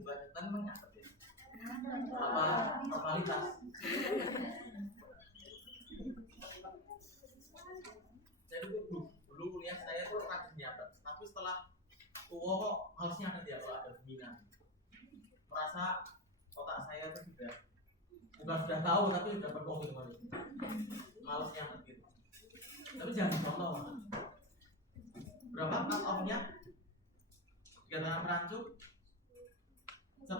bukan catatan memang nyatet ya. Apa formalitas? Saya dulu kuliah saya tuh rajin nyatet, tapi setelah tua kok harusnya ada ya kalau ada seminar. Merasa otak saya tuh bukan sudah tahu tapi sudah penuh gitu mas. Males nyatet gitu. Tapi jangan contoh mas. Berapa cut off-nya? Dikatakan merancuk 10%.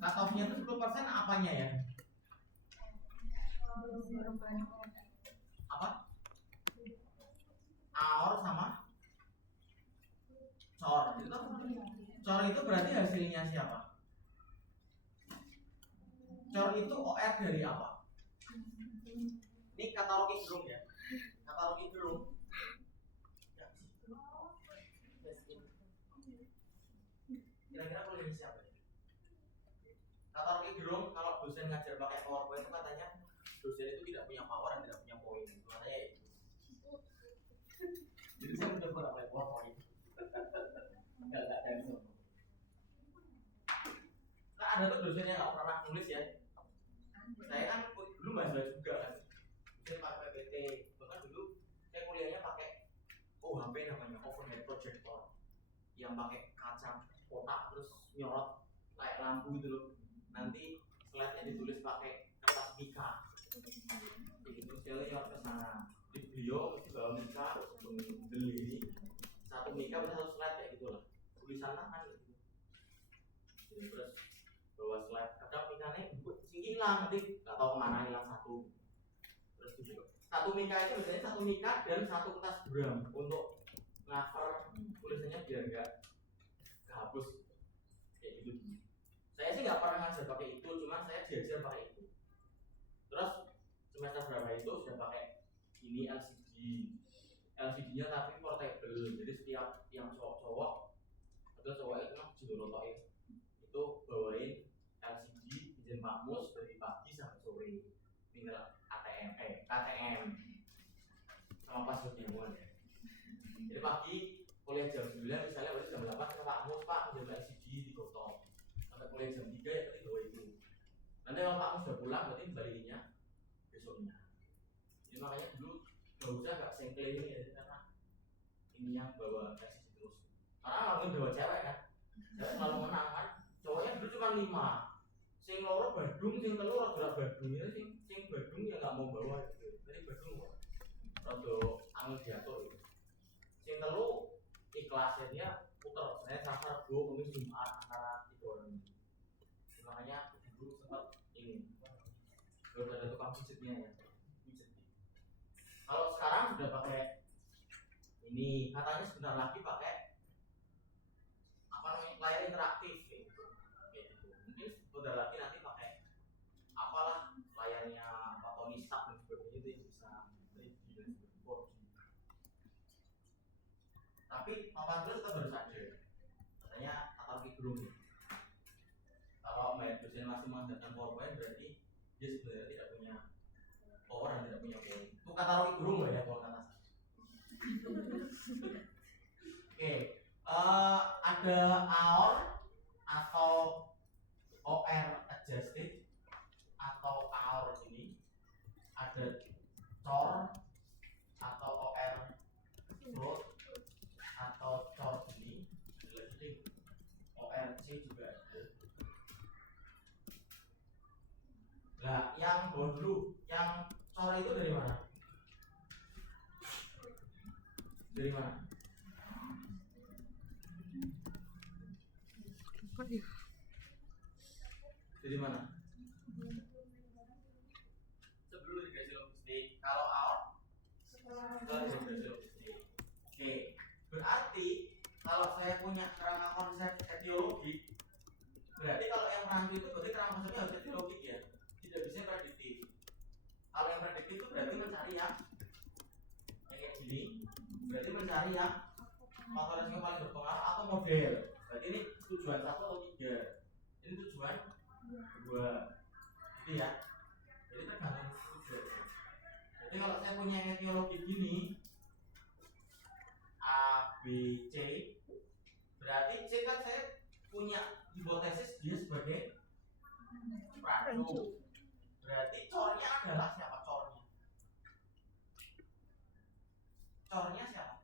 Cut off-nya itu 10% apanya ya? Apa? Aor sama cor. Cor itu berarti hasilnya siapa? Cor itu OR dari apa? Ini katalogi gerung ya. Katalogi gerung. Kira-kira boleh siapa ya? Katalogi gerung kalau dosen ngajar pakai PowerPoint itu katanya dosen itu tidak punya power dan tidak punya poin. Makanya itu. Jadi saya mencoba pakai PowerPoint. Enggak ada itu. Nah, ada tuh dosen yang nggak pernah nulis ya. Saya kan dulu mahasiswa juga kan. Saya pakai PPT. Bahkan dulu saya kuliahnya pakai OHP namanya overhead projector yang pakai kaca kotak terus nyorot kayak lampu gitu loh. Nanti slide-nya ditulis pakai kertas mika. Itu saya nyorot ke sana. Di beliau mesti bawa mika beli satu mika bisa satu slide kayak gitulah. Tulisan tangan gitu. Terus bawa slide kadang mikanya hilang nanti nggak tahu kemana hilang satu. Terus dibuka. Satu mika itu biasanya satu mika dan satu kertas buram untuk cover tulisannya biar nggak hapus kayak gitu. Saya sih nggak pernah ngajar pakai itu, cuma saya diajar pakai itu. Terus semester berapa itu sudah pakai ini LCD-nya tapi portable, jadi setiap yang cowok-cowok atau cowok itu mah judul itu bawain LCD izin Pak Mus dari pagi sampai sore, tinggal KTM sama passwordnya ya. Jadi pagi kuliah jam 9 misalnya berarti jam 8 ke Pak Mus, Pak jam LCD digotong sampai kuliah jam 3 ya berarti bawa itu. Nanti kalau Pak Mus sudah pulang berarti balikinnya besoknya. Jadi makanya dulu nggak usah nggak sengkle ini ya karena ini yang bawa LCD terus. Karena ngelakuin bawa cewek kan, cewek selalu menang kan. Cowoknya dulu cuma 5. Sing loro Badung, sing telu ora Badung ya sing Badung ya nggak mau bawa gitu. Jadi Badung kok rada angel diatur gitu. Sing telu ikhlasnya dia puter, saya Selasa Rabu Kamis Jumat antara 3 orang ini. Makanya dulu sempat ini udah ada tukang pijetnya ya, pijet. Kalau sekarang sudah pakai ini, katanya sebentar lagi pakai apa namanya layar interaktif gitu. Mungkin sebentar lagi nanti pakai apalah layarnya apa Tony Stark dan sebagainya itu yang bisa 3D dan 4D. Tapi papan terus kita baru sadar katanya katalogi gerung ya. Kalau main dosen masih mengandalkan PowerPoint berarti dia sebenarnya tidak punya power dan tidak punya poin. Itu katalogi gerung loh ya kalau kata saya. Oke, ada AOR atau OR adjusted atau AOR ini, ada COR atau OR float atau COR ini, jadi ORC juga ada. Nah, yang bawah dulu, yang COR itu dari mana? Dari mana? Dari mana? Sebelum regresi logistik. Kalau AOR setelah regresi logistik. Oke, berarti kalau saya punya kerangka konsep etiologi, berarti kalau yang rancu itu berarti kerangka konsepnya harus etiologik ya, tidak bisa prediktif. Kalau yang prediktif itu berarti mencari yang kayak gini, berarti mencari yang faktor resiko paling berpengaruh atau model. Berarti ini tujuan 1 atau 3. Ini tujuan 2. Jadi ya, jadi tergantung tujuan. Jadi kalau saya punya etiologi gini A, B, C, Berarti C kan saya punya hipotesis dia sebagai rancu. Berarti cornya adalah siapa cornya? Cornya siapa?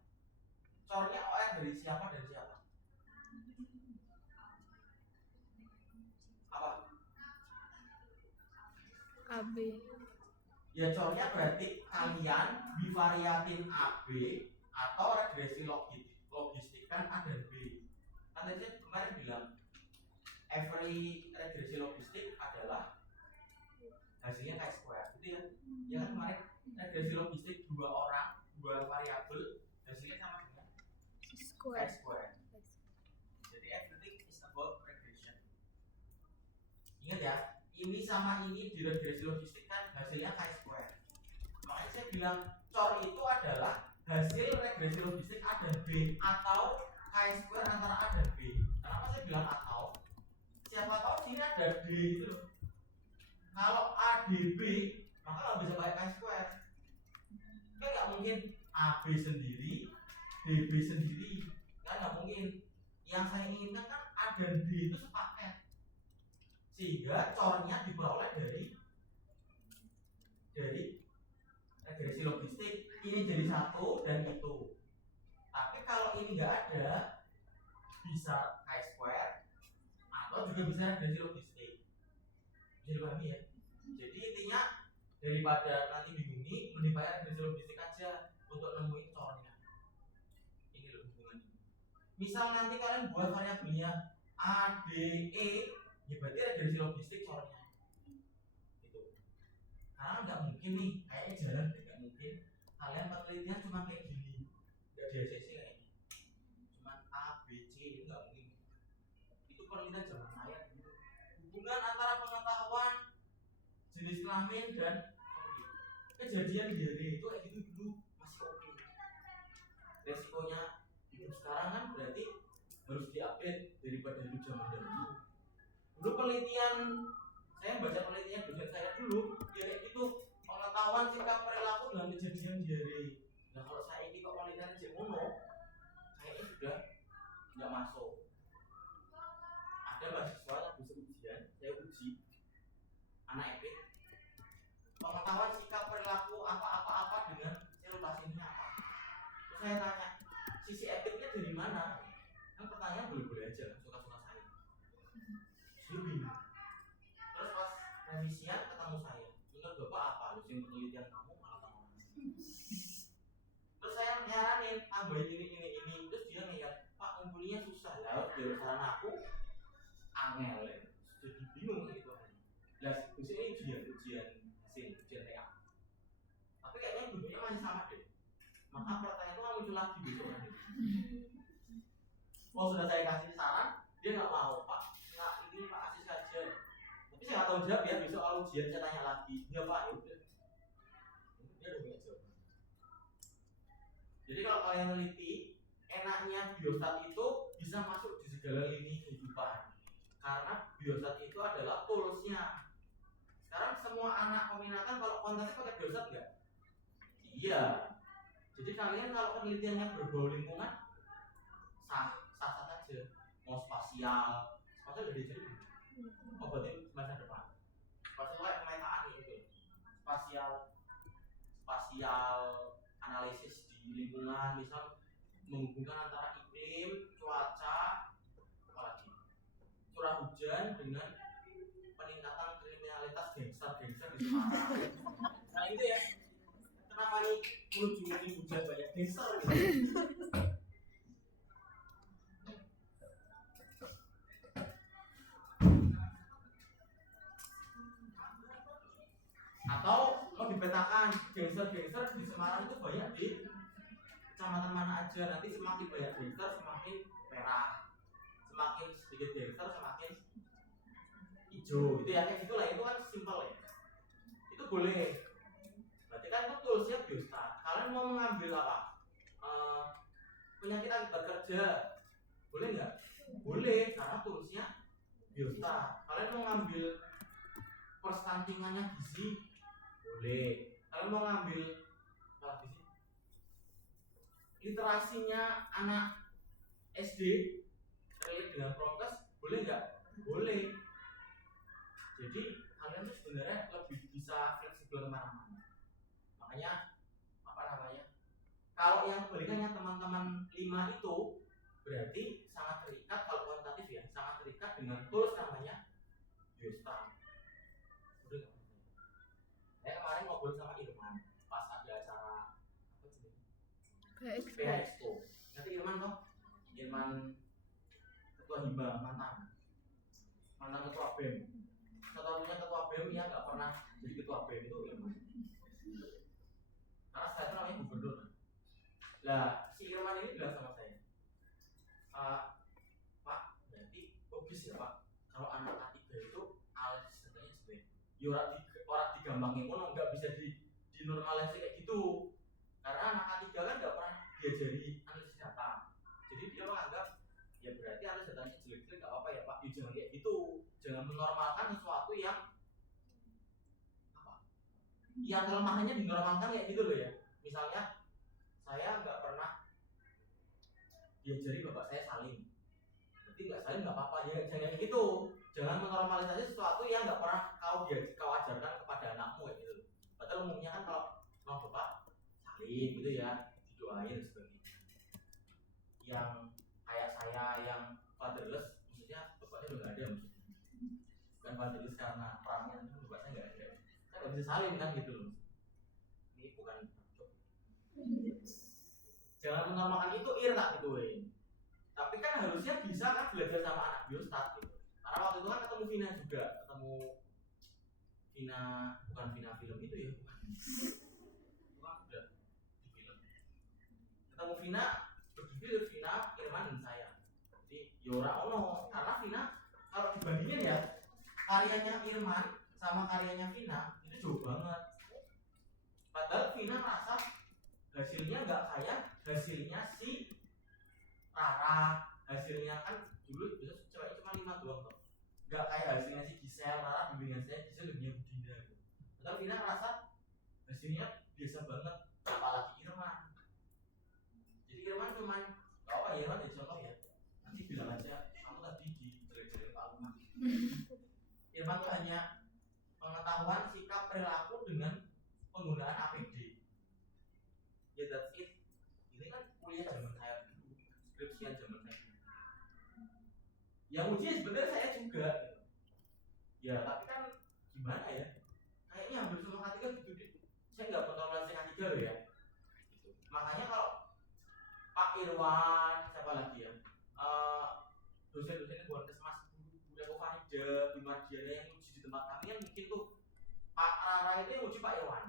Cornya OR dari siapa dan siapa? Apa? AB. Ya cornya berarti kalian bivariatin AB atau regresi logistikkan A dan B. Kan tadi saya kemarin bilang every regresi logistik adalah hasilnya chi-square, gitu ya? Ya kan kemarin regresi logistik dua variabel hasilnya sama dengan chi-square. Jadi everything is about regression. Ingat ya, ini sama ini di regresi logistik kan hasilnya chi-square. Makanya saya bilang cor itu adalah hasil regresi logistik A dan B atau chi-square antara A dan B. Kenapa saya bilang atau? Siapa tahu sini ada D gitu loh. Kalau A D B maka nggak bisa pakai chi-square. Kan nggak mungkin AB sendiri DB sendiri, kan nggak mungkin. Yang saya inginkan kan A dan B itu sepaket, sehingga cornya diperoleh dari regresi logistik. Ini jadi satu dan itu. Tapi kalau ini nggak ada, bisa chi-square atau juga bisa regresi logistik. Bisa dipahami ya? Jadi intinya daripada nanti bingungi, mending pakai regresi logistik aja untuk nemuin cornya. Ini loh hubungannya. Misal nanti kalian buat variabelnya A, D, E, ya berarti regresi logistik cornya. Gitu. Karena nggak mungkin nih, kayaknya jarang deh, nggak mungkin kalian penelitian cuma kayak gini, nggak di ACC kayak ini, cuma A, B, C, itu nggak mungkin. Itu penelitian zaman saya dulu. Hubungan antara pengetahuan jenis kelamin dan kejadian diare itu kayak gitu dulu masih oke. Resikonya hidup sekarang kan berarti harus diupdate daripada hidup zaman dahulu. Dulu penelitian saya baca penelitian dosen saya dulu ya kayak gitu, pengetahuan sikap perilaku dalam kejadian diare. Nah kalau saya ini kok penelitian aja mono, kayaknya sudah nggak masuk. Ada mahasiswa yang bisa ujian, saya uji anak epic, pengetahuan sikap perilaku apa-apa dengan selulasinya apa. Terus saya tanya, sisi etiknya dari mana? Kan pertanyaan boleh-boleh aja, suka-suka saya. Dia bingung. Terus pas revisian ketemu saya, menurut bapak apa? Lu sih penelitian kamu malah tahu. Terus saya nyaranin tambahin ini. Terus dia ngeliat, Pak ngumpulinya susah lah, jurusan aku angel ya. Jadi bingung gitu kan. Lah, ini ujian TA. Tapi kayaknya bentuknya masih sama deh. Maka pertanyaan itu muncul lagi besok nanti. Oh sudah saya kasih saran, dia nggak mau Pak. Nggak ini Pak kasih saja. Tapi saya nggak tahu jawab ya. Besok kalau ujian saya tanya lagi. Dia Pak ya udah. Dia udah punya jawaban. Jadi kalau kalian meneliti, enaknya biostat itu bisa masuk di segala lini kehidupan. Karena biostat itu adalah toolsnya. Sekarang semua anak peminatan kalau kontennya pakai biostat nggak? Iya. Jadi kalian kalau penelitiannya berbau lingkungan, sah saja. Mau spasial udah diajarin. Oh berarti masa depan. Spasial kayak pemetaan gitu. Spasial analisis di lingkungan, misal menghubungkan antara iklim, cuaca, apalagi curah hujan dengan peningkatan kriminalitas gangster di Semarang. Nah itu ya. Kenapa nih muncul hujan banyak gangster gitu? Atau mau dipetakan gangster di Semarang itu banyak di kecamatan mana aja. Nanti semakin banyak gangster semakin merah, semakin sedikit gangster semakin hijau gitu ya, kayak gitulah. Itu kan simpel ya, itu boleh. Berarti kan itu toolsnya biostat. Kalian mau mengambil apa? Penyakit akibat kerja boleh nggak? Boleh, karena toolsnya biostat. Kalian mau ngambil perstuntingannya gizi boleh. Kalian mau ngambil apa gizi? Literasinya anak SD relate dengan prokes boleh nggak? Boleh. Jadi kalian tuh sebenarnya lebih bisa fleksibel kemana-mana. Makanya apa namanya? Kalau yang kebalikannya teman-teman 5 itu berarti sangat terikat, kalau kuantitatif ya, sangat terikat dengan tools namanya Biostat. Udah nggak? Saya kemarin ngobrol sama Irman pas ada acara apa sih? PH Expo. Nanti Irman toh? Irman ketua hibah mantan ketua BEM. Satu-satunya ketua BEM yang nggak pernah jadi ketua BEM itu Irman. Karena saya itu namanya gubernur. Lah si Irman ini bilang sama saya, Pak, berarti bagus ya Pak, kalau anak A3 itu alis sebenarnya sebenarnya orang digampangin pun nggak bisa dinormalisasi kayak gitu. Karena anak A3 kan nggak pernah diajari analisis data. Jadi dia menganggap ya berarti analisis datanya jelek-jelek nggak apa-apa ya Pak, ya jangan kayak gitu. Jangan menormalkan sesuatu yang apa? Yang kelemahannya dinormalkan kayak gitu loh ya. Misalnya saya nggak pernah diajari bapak saya saling, berarti nggak saling nggak apa-apa ya, jangan kayak gitu. Jangan menormalisasi sesuatu yang nggak pernah kau ajarkan kepada anakmu kayak gitu. Padahal umumnya kan kalau bapak saling gitu ya, didoain dan sebagainya. Yang kayak saya yang fatherless, maksudnya bapaknya udah nggak ada, maksudnya bukan fatherless karena perangnya, bapaknya nggak ada, kan nggak bisa saling kan gitu loh. Ini bukan jangan menormalkan itu irna gitu weh. Tapi kan harusnya bisa kan belajar sama anak Biostat gitu. Karena waktu itu kan ketemu Vina juga, ketemu Vina, bukan Vina film itu ya, bukan. Bukan udah di film. Ketemu Vina, berdiri Vina, Irman dan saya. Jadi Yora Ono, karena Vina kalau dibandingin ya, karyanya Irman sama karyanya Vina itu jauh banget. Padahal Vina merasa hasilnya nggak kayak hasilnya si Rara, hasilnya kan dulu biasa ceweknya cuma 5 doang kok, nggak kayak hasilnya si Gisel. Rara bimbingan saya, Gisel lebihnya Budina gitu. Padahal Vina merasa hasilnya biasa banget, apalagi Irman. Jadi Irman cuman nggak apa Irman jadi contoh ya, nanti bilang aja kamu tadi dijelek-jelek Pak Umar. Irman tuh hanya pengetahuan sikap perilaku dengan penggunaan APD. Ya that's it. Ini kan kuliah zaman saya dulu, skripsian zaman saya dulu. Yang uji sebenarnya saya juga gitu. Ya tapi kan gimana ya, kayaknya hampir semua K3 gitu deh. Saya nggak kontrolasi K3 loh ya gitu. Makanya kalau Pak Irwan, siapa lagi ya, dosen-dosennya buat Kesmas, Bu Reko Farida, Bu Mardiana yang uji di tempat kami kan mungkin tuh Pak Rara itu yang uji Pak Irwan,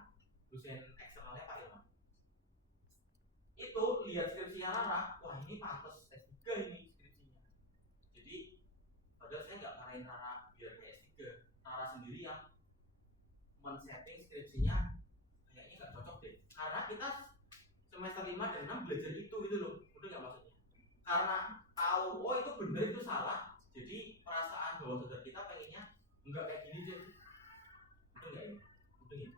dosen eksternalnya Pak Irwan. Itu lihat skripsinya Rara, wah ini pantas S3 ini skripsinya. Jadi padahal saya nggak ngarahin Rara biar kayak S3, Rara sendiri yang men-setting skripsinya kayaknya nggak cocok deh, karena kita semester 5 dan 6 belajar itu gitu loh, udah nggak maksudnya? Karena tahu oh itu benar itu salah, jadi perasaan bahwa saudara kita pengennya enggak kayak gini deh, udah nggak ini? Udah gitu.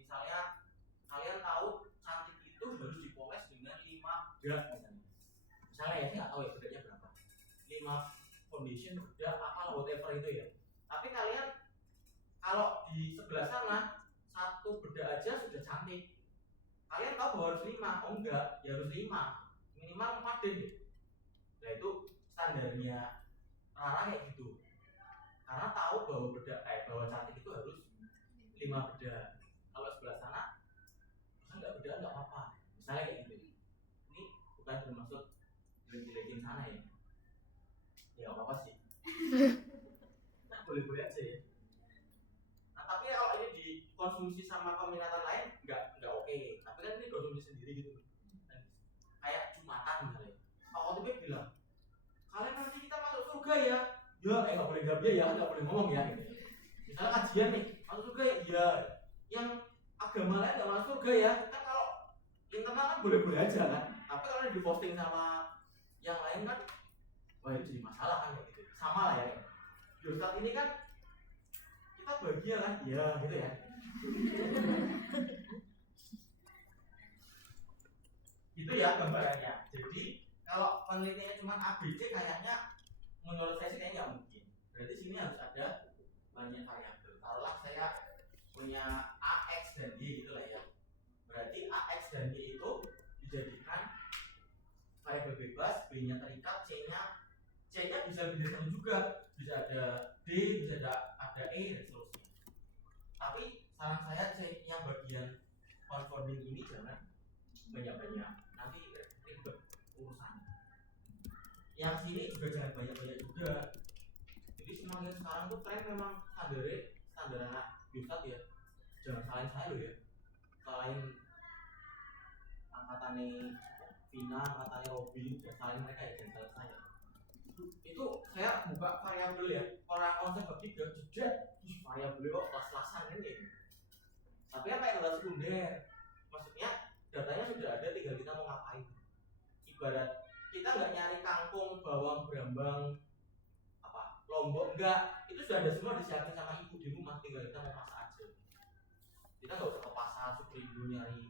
Misalnya kalian tahu cantik itu harus dipoles dengan 5 bedak misalnya. Misalnya ya, saya nggak tahu ya bedaknya berapa. 5 foundation bedak apa whatever itu ya. Tapi kalian kalau di sebelah sana satu bedak aja sudah cantik. Kalian tahu bahwa harus 5, oh enggak, ya harus 5, minimal 4 deh. Nah itu standarnya Rara kayak gitu. Karena tahu bahwa bedak bahwa cantik itu harus 5 bedak. Kalau sebelah sana enggak bedak enggak apa-apa. Misalnya kayak gitu. Ini bukan bermaksud jelek-jelekin sana ya. Ya enggak apa-apa sih. Nah, boleh-boleh aja ya. Nah, tapi kalau ini dikonsumsi sama peminatan lain enggak oke. Tapi kan ini konsumsi sendiri gitu. Dan kayak Jumatan misalnya. Pak Khotibnya bilang, "Kalian nanti kita masuk surga ya." Ya, enggak boleh gabia ya, enggak boleh ngomong ya gitu. Misalnya kajian nih, masuk surga ya. Yang agama lain enggak masuk surga ya. Kita kalau internal kan boleh-boleh aja kan. Tapi kalau di posting sama yang lain kan wah itu jadi masalah kan kayak gitu. Sama lah ya. Biostat ini kan kita bahagia kan, ya gitu ya. Gitu ya gambarannya. Jadi kalau penelitiannya cuma ABC kayaknya menurut saya sih kayaknya nggak mungkin. Berarti sini harus ada banyak variabel. Taruhlah saya punya A, X, dan Y gitu lah ya. Berarti A, X, dan Y itu dijadikan variabel bebas, B-nya terikat, C-nya bisa lebih dari satu juga, bisa ada D, bisa ada E, dan seterusnya. Tapi saran saya C yang bagian confounding ini jangan banyak-banyak, nanti ribet urusannya. Yang sini juga jangan banyak-banyak juga. Jadi semakin sekarang tuh tren memang standar anak biostat ya. Jangan salahin saya loh ya, salahin angkatannya Vina, angkatannya Robin, jangan salahin mereka ya, jangan salahin saya. Itu saya buka variabel ya, orang konsep bagi jejak variabel kok kelas-kelasan kan ya. Tapi apa yang data sekunder, maksudnya datanya sudah ada, tinggal kita mau ngapain. Ibarat kita nggak nyari kangkung, bawang, brambang, lombok, enggak, itu sudah ada semua disiapin sama ibu di rumah, tinggal kita mau masak aja. Kita nggak usah ke pasar Superindo nyari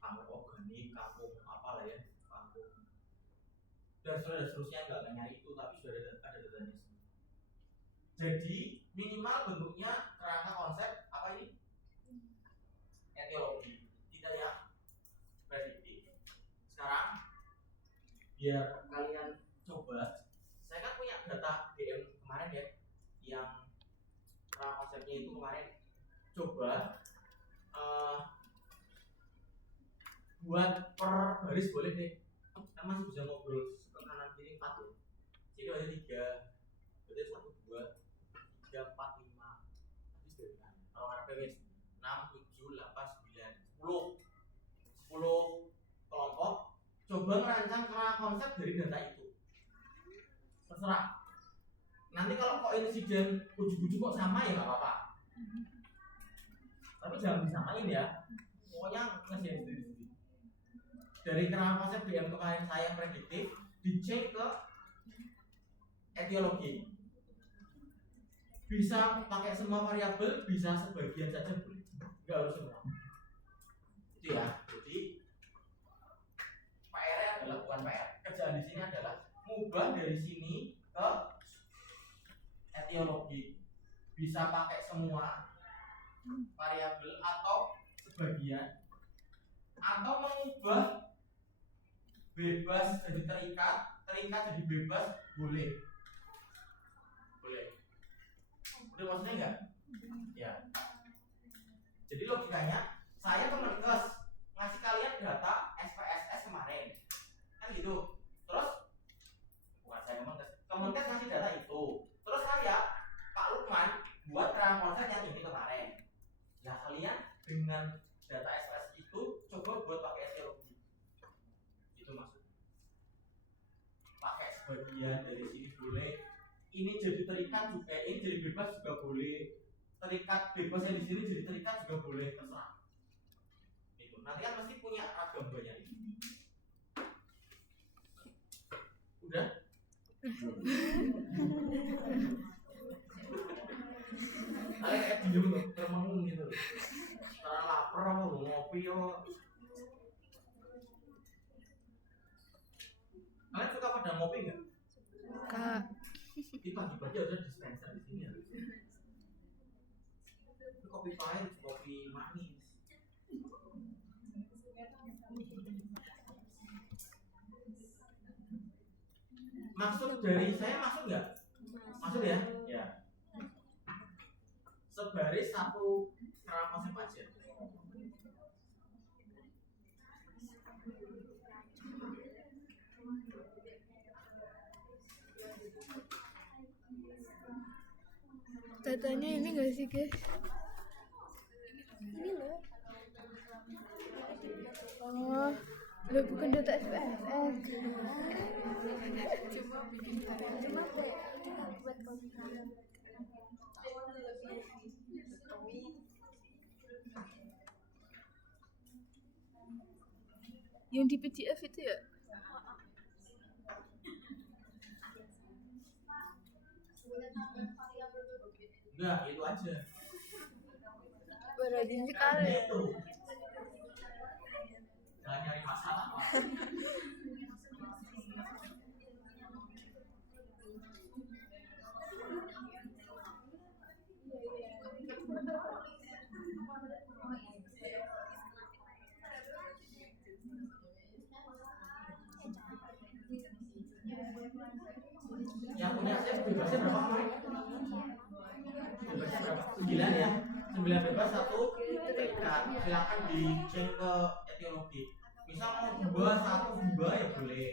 kangkung organik, kangkung apalah ya, kangkung dan seterusnya, nggak nyari itu, tapi sudah ada datanya semua. Jadi minimal bentuknya kerangka konsep apa ini? Etiologi, tidak yang prediktif. Sekarang biar kalian coba, saya kan punya data DM kemarin ya, yang konsepnya itu kemarin. Coba buat per baris boleh deh, kan masih bisa ngobrol ke kanan kiri 4 loh. Jadi ada 3, berarti 1, 2, 3, 4, 5. Habis dari kan kalau ada wis 6, 7, 8, 9, 10 kelompok. Coba merancang kerangka konsep dari data itu. Terserah. Nanti kalau kok insiden ujuk-ujuk kok sama ya nggak apa-apa. Tapi jangan disamain ya. Pokoknya ngerjain sendiri-sendiri. Dari kerangka konsep DM kemarin saya prediktif, dicek ke etiologi. Bisa pakai semua variabel, bisa sebagian saja boleh. Nggak harus semua. Itu ya. Jadi PR adalah bukan PR. Kerjaan di sini adalah mengubah dari sini ke etiologi. Bisa pakai semua variabel atau sebagian, atau mengubah bebas jadi terikat jadi bebas, boleh. Udah maksudnya enggak? Ya. Jadi logikanya saya Kemenkes ngasih kalian data SPSS kemarin, kan gitu. Terus bukan saya Kemenkes ngasih data itu. Terus saya Pak Lukman buat kerangka konsep yang ini kemarin. Ya kalian dengan data SPSS itu coba buat pakai etiologi. Itu maksudnya. Pakai sebagian dari sini boleh. Ini jadi terikat juga, ini jadi bebas juga boleh. Terikat bebas yang di sini jadi terikat juga boleh, terserah. Itu. Nanti kan pasti punya ragam banyak ini. Udah? Kalian kayak diem loh, termenung gitu loh. Sekarang lapar apa mau ngopi yo. Kalian suka pada ngopi nggak? Suka. Di pagi-pagi ada dispenser di sini ya. Kopi pahit, kopi manis. Maksud dari saya masuk nggak? Masuk ya? Ya. Sebaris satu kerangka konsep aja. Datanya ini nggak sih guys? Ini loh. Oh, lo bukan data SPSS. Cuma bikin cuma buat komputer. Yang di PDF itu ya? Enggak, itu aja. Beragam sekali. Itu. Jangan nyari masalah. bebasnya berapa kemarin? Bebasnya berapa? 9 ya? 9 bebas, 1 terikat. Silakan dicek ke etiologi. Misal mau 2, 1 2 ya boleh.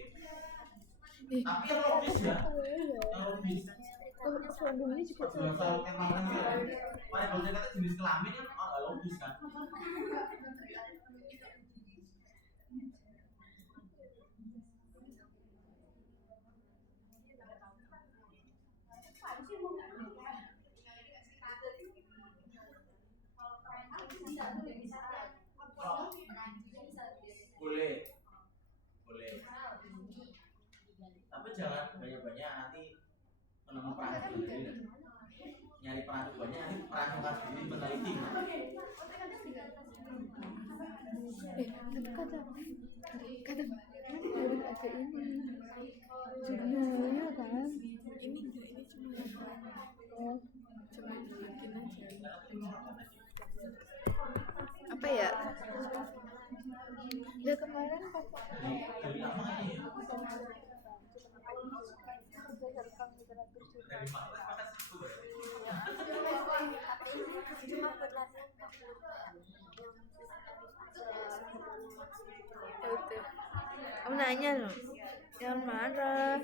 Tapi yang logis ya, yang logis. Sebelumnya juga Perjuangan soal kemarin itu ya. Pada kalau saya kata jenis kelamin kan agak logis kan. Boleh, boleh. Tapi jangan banyak-banyak nanti menemukan peran sendiri. Nyari peran banyak nanti peran sendiri meneliti. Kata harus ada ini jurnalnya kan Ini cuma oh cuma bikin aja. Apa ya? ya kemarin pas Dari lama ini ya. rekam literatur Dari mana? cuma buat latihan Ya udah. Kamu nanya loh. Jangan marah.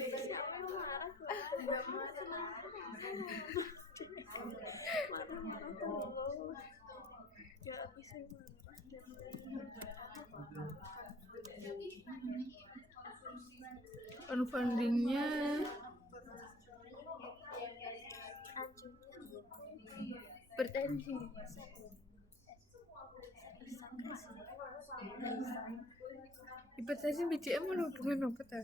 Ya aku sih crowdfundingnya bertensi. Hipertensi BCM ada hubungan apa ta?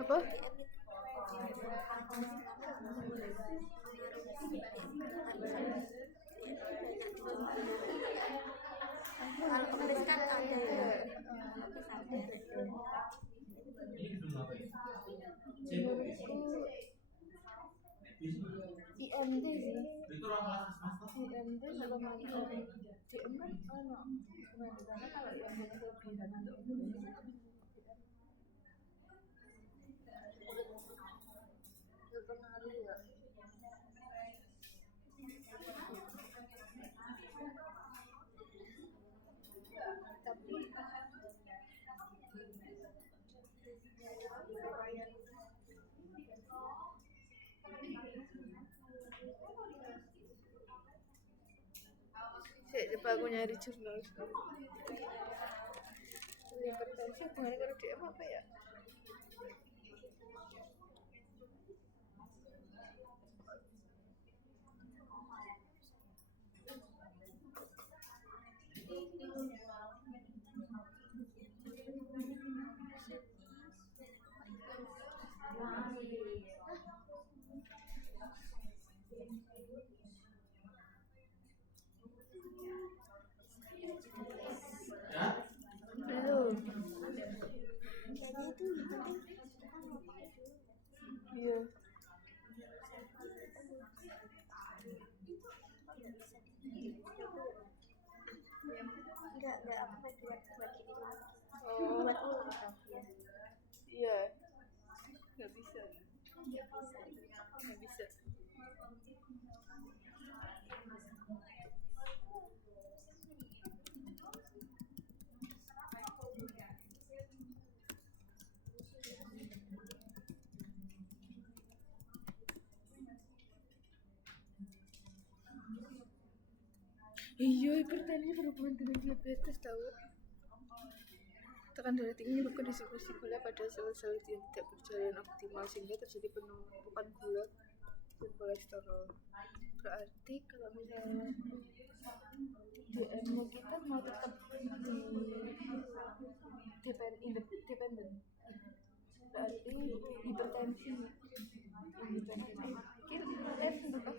Apa? kalau kemarin kan ada ya Ini gedung apa ya? CPP. IMD sih Itu ruang kelas master. IMD kalau masuk DM kan cuma di sana kalau IMD nya kelebihan ada berpengaruh ya tapi Coba aku nyari jurnal. Hipertensi hubungannya kalau DM apa ya? Ya? Belum. kayaknya itu yang penting kita ngapain dulu Iya. enggak aku buat gini Oh. buat ultrasonic ya Iya. Nggak bisa. Nggak bisa. Iya, hipertensi berhubungan dengan diabetes tahu. Tekanan darah tinggi menyebabkan distribusi gula pada sel-sel yang tidak berjalan optimal sehingga terjadi penumpukan gula dan kolesterol. Berarti kalau misalnya DM-nya kita mau tetap independen, berarti hipertensi. Kira hipertensi bukan?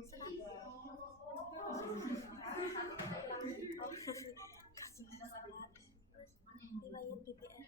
riwayat BPR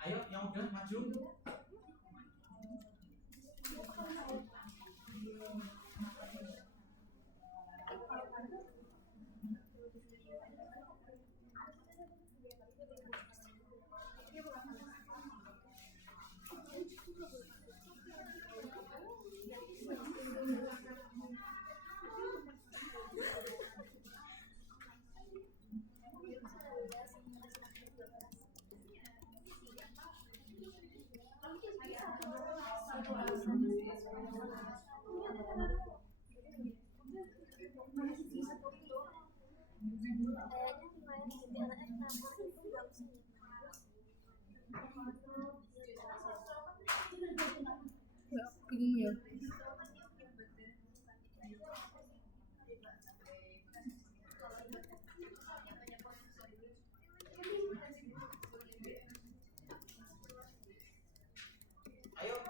Ayo yang udah maju. Bingung ya. Ayo.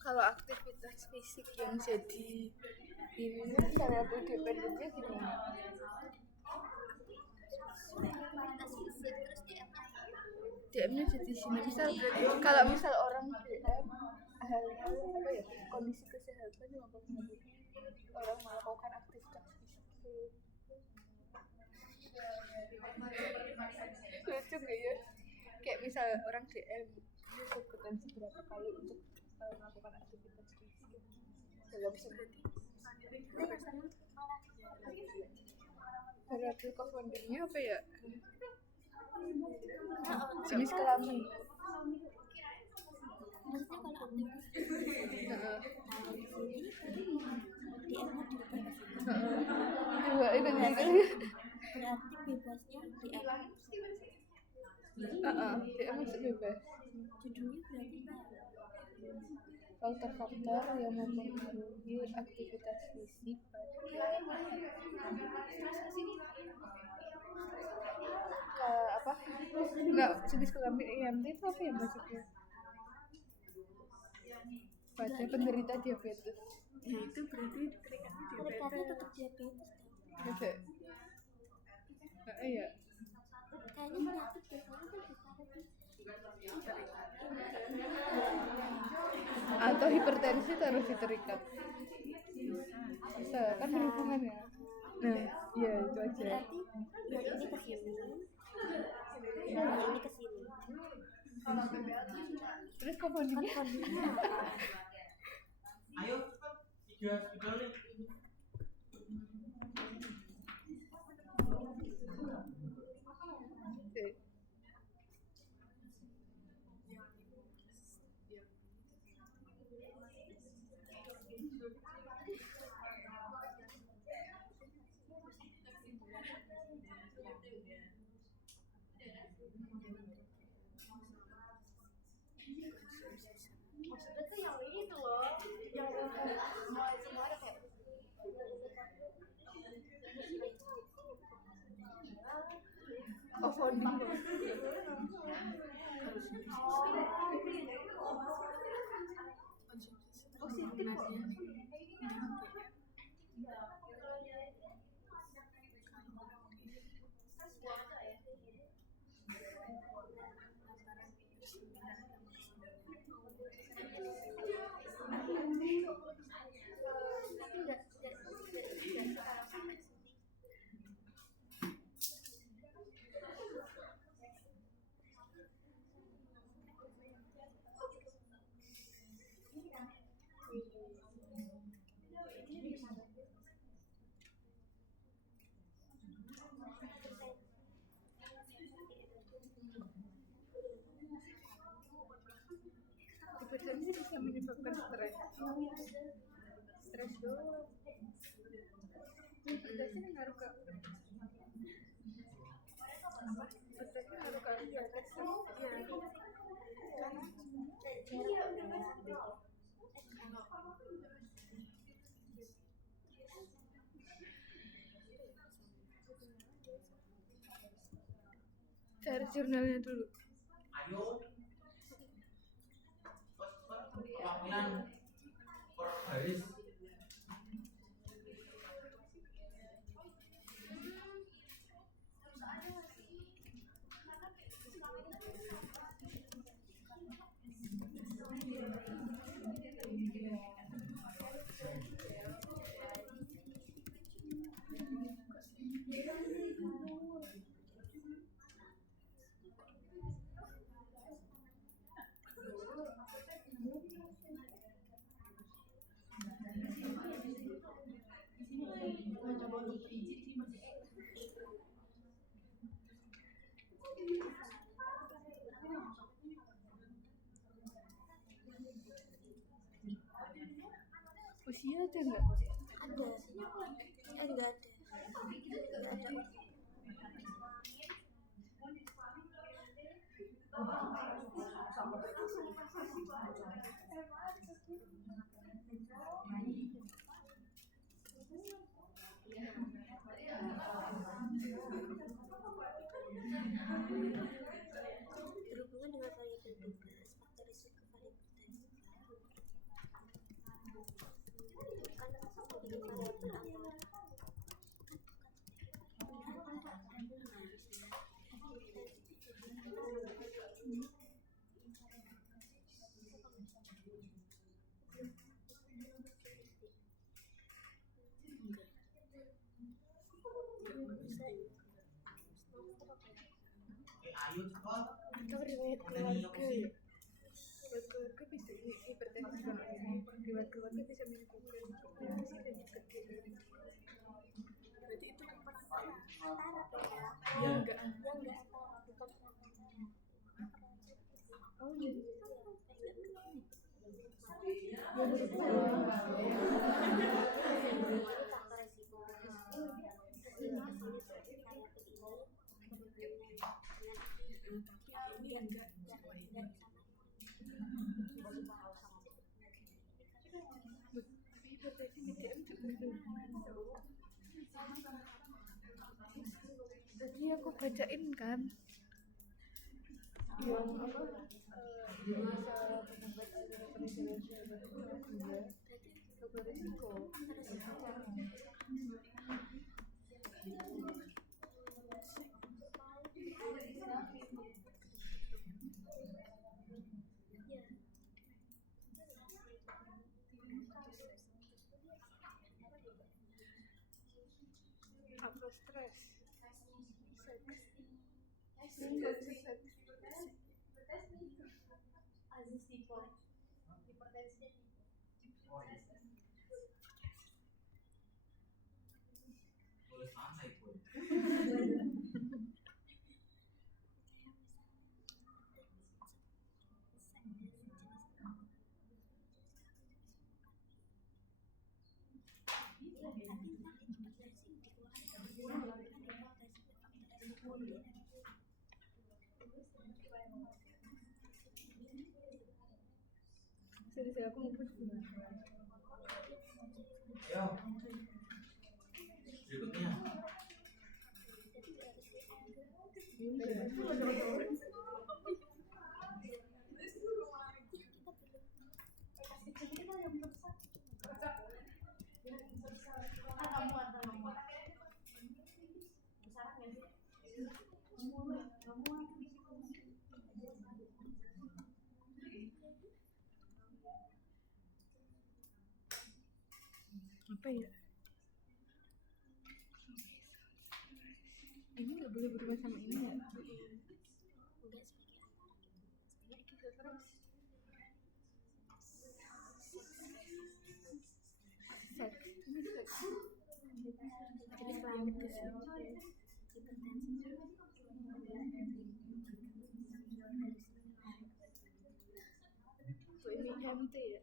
Kalau aktivitas fisik yang jadi ini variabel dependennya gimana? aktivitas fisik terus DM-nya jadi sini. Misal kalau misal orang DM hal-hal apa ya, kondisi kesehatan yang mempengaruhi orang melakukan aktivitas fisik. Lucu nggak ya? Kayak misal orang DM ini kompetensi berapa kali untuk melakukan aktivitas fisik dalam sebulan. Variabel confoundingnya apa ya? Jenis kelamin. maksudnya kalau aktivitas Coba itu jadi berarti bebasnya DM dia masuk bebas. judulnya berarti Faktor-faktor yang mempengaruhi aktivitas fisik apa? Enggak, jenis kelamin IMT itu apa ya maksudnya? Pada penderita diabetes. Ya itu berarti terikatnya tetap diabetes Gitu. Iya. kayaknya penyakit biasanya kan Atau hipertensi harus diterikat. Bisa kan berhubungan ya. Nah, iya itu aja. berarti yang ini ke sini yang ini ke sini Terus confoundingnya Ayo cepat 3 spidol nih. maksudnya tuh yang ini tuh loh, yang semua ada kayak confounding. positif kok. Enggak sih kalau sampai sini. Hipertensi bisa menyebabkan stres doang. Hipertensi ngaruh ke cari jurnalnya dulu. Ayo perwakilan per baris. Usia ada nggak? Ada. Enggak ada. Berhubungan dengan variabel tugas, faktor risiko hipertensi. Kan bikin variabel apa? Ayo cepat. Atau riwayat keluarga ya? Riwayat keluarga bisa hipertensi juga. Riwayat keluarga bisa menyebabkan hipertensi dan juga diabetes. Berarti itu Antara ya. yang enggak. Yang enggak antara, bukan Oh jadi faktor risiko. Tadi aku bacain kan yang apa bisa menghambat aliran peredaran syahwat dia faktor risiko. Apa stres? Boleh santai pun. Jadi aku mau pergi. Ayo. Berikutnya. Kamu apa ya? Ini nggak boleh berubah sama ini ya? Enggak sebagai anak Seks. Ini seks. jadi selamat ke hipertensi So, ini MT ya?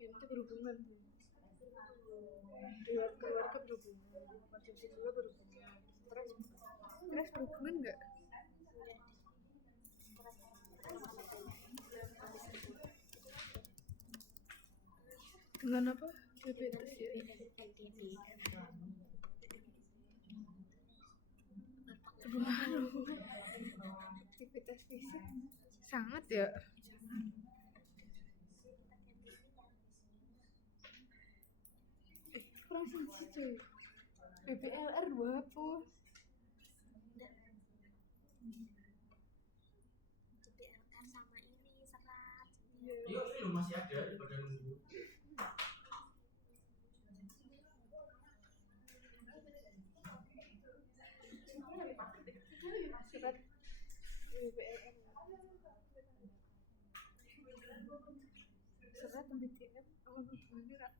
MT berhubungan tuh. Luar keluarga berhubungan, konsumsi juga berhubungan. Stres berhubungan nggak? Dengan apa? Diabetes ya? Berpengaruh. Aktivitas fisik sangat ya. Kurang sensi cuy. BPLR 20. GPLR sama ini serat Yuk, ini loh masih ada daripada nunggu. Serat BPLR. Serat BTM sama hubungannya Ra.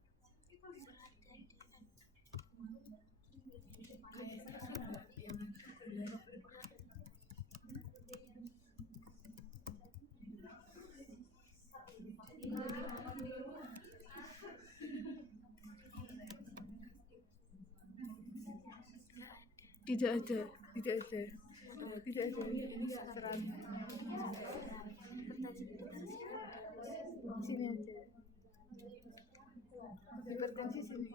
Tidak ada. Ini serat. Sini aja. Hipertensi sini.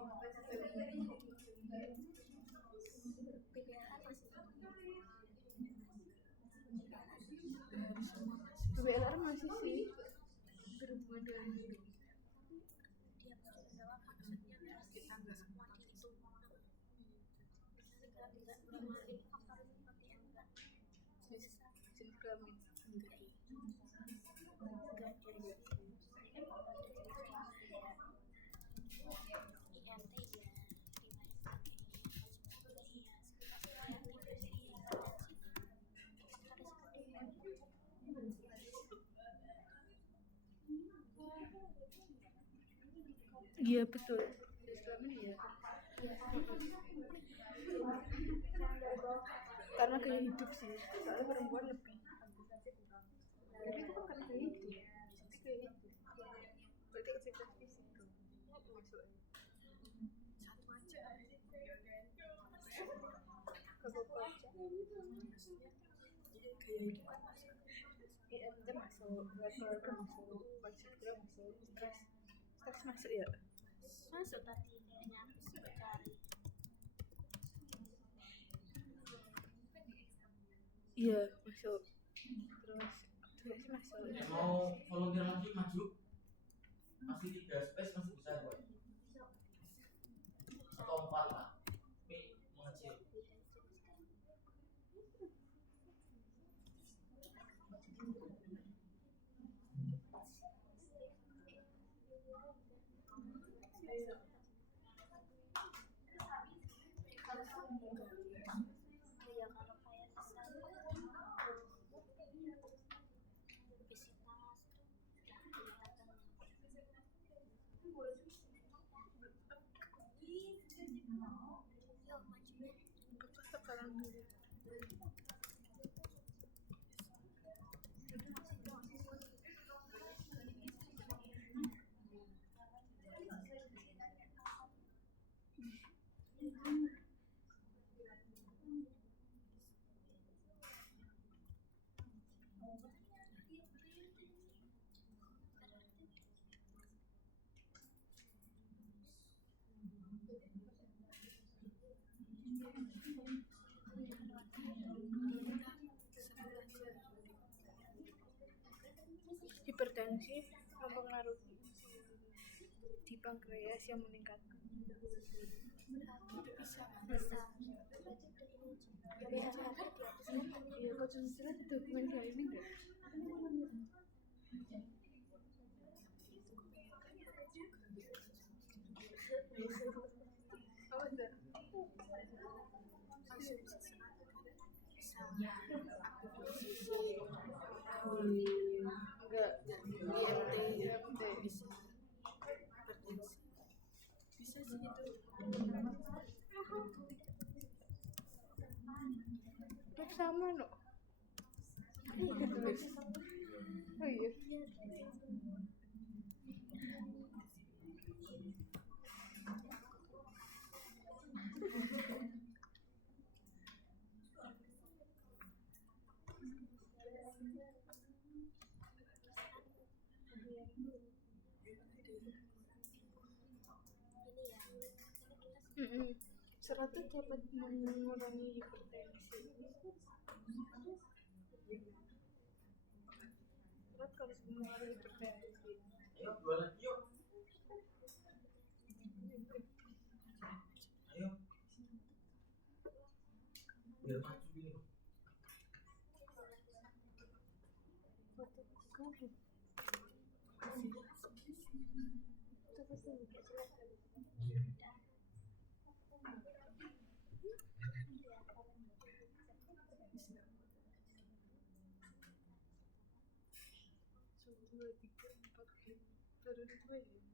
BPLR masih sih berhubungan dengan dia jawab maksudnya harus kita nggak semua itu misalnya kalau tidak normal faktor seperti yang enggak jenis kelamin. enggak jadi INT dia Iya betul. Jenis kelamin ya. Karena gaya hidup sih. Soalnya perempuan lebih. Jadi itu kan karena gaya hidup. Jadi gaya hidup. Berarti aktivitas fisik tuh. Masuk aja. Satu aja. Ke bawah aja. Gaya hidup kan masuk. IMT masuk. Keluarga masuk. Konsep masuk. Stres masuk ya. masuk tadi dia harus mencari Iya masuk. Terus masuk. Mau volunteer lagi maju? Masih 3 space masih bisa buat. Atau 4 lah. Tapi mengecil. ya kalau kayak obesitas Sekarang dulu. Hipertensi mempengaruhi di pankreas yang meningkat. Iya, konsumsi serat dokumen ini enggak? bisa serat kan bisa sisi Enggak. IMT bisa hipertensi bisa sih itu Dok sama no. Oh iya. serat itu dapat mengurangi hipertensi serat harus mengurangi hipertensi Ayo dua lagi yuk. Ayo. Biar maju ini. Satu, dua, tiga, empat, lima. Baru dua ya.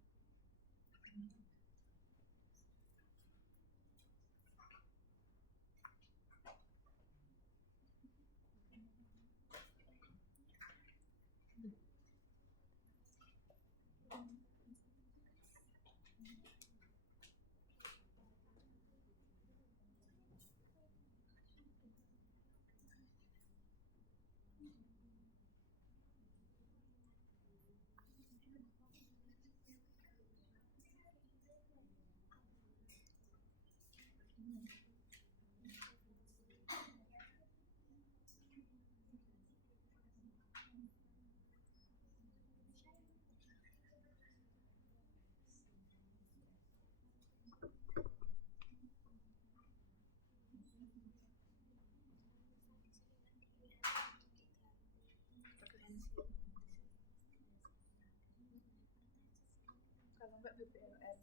Kalau enggak BPLN.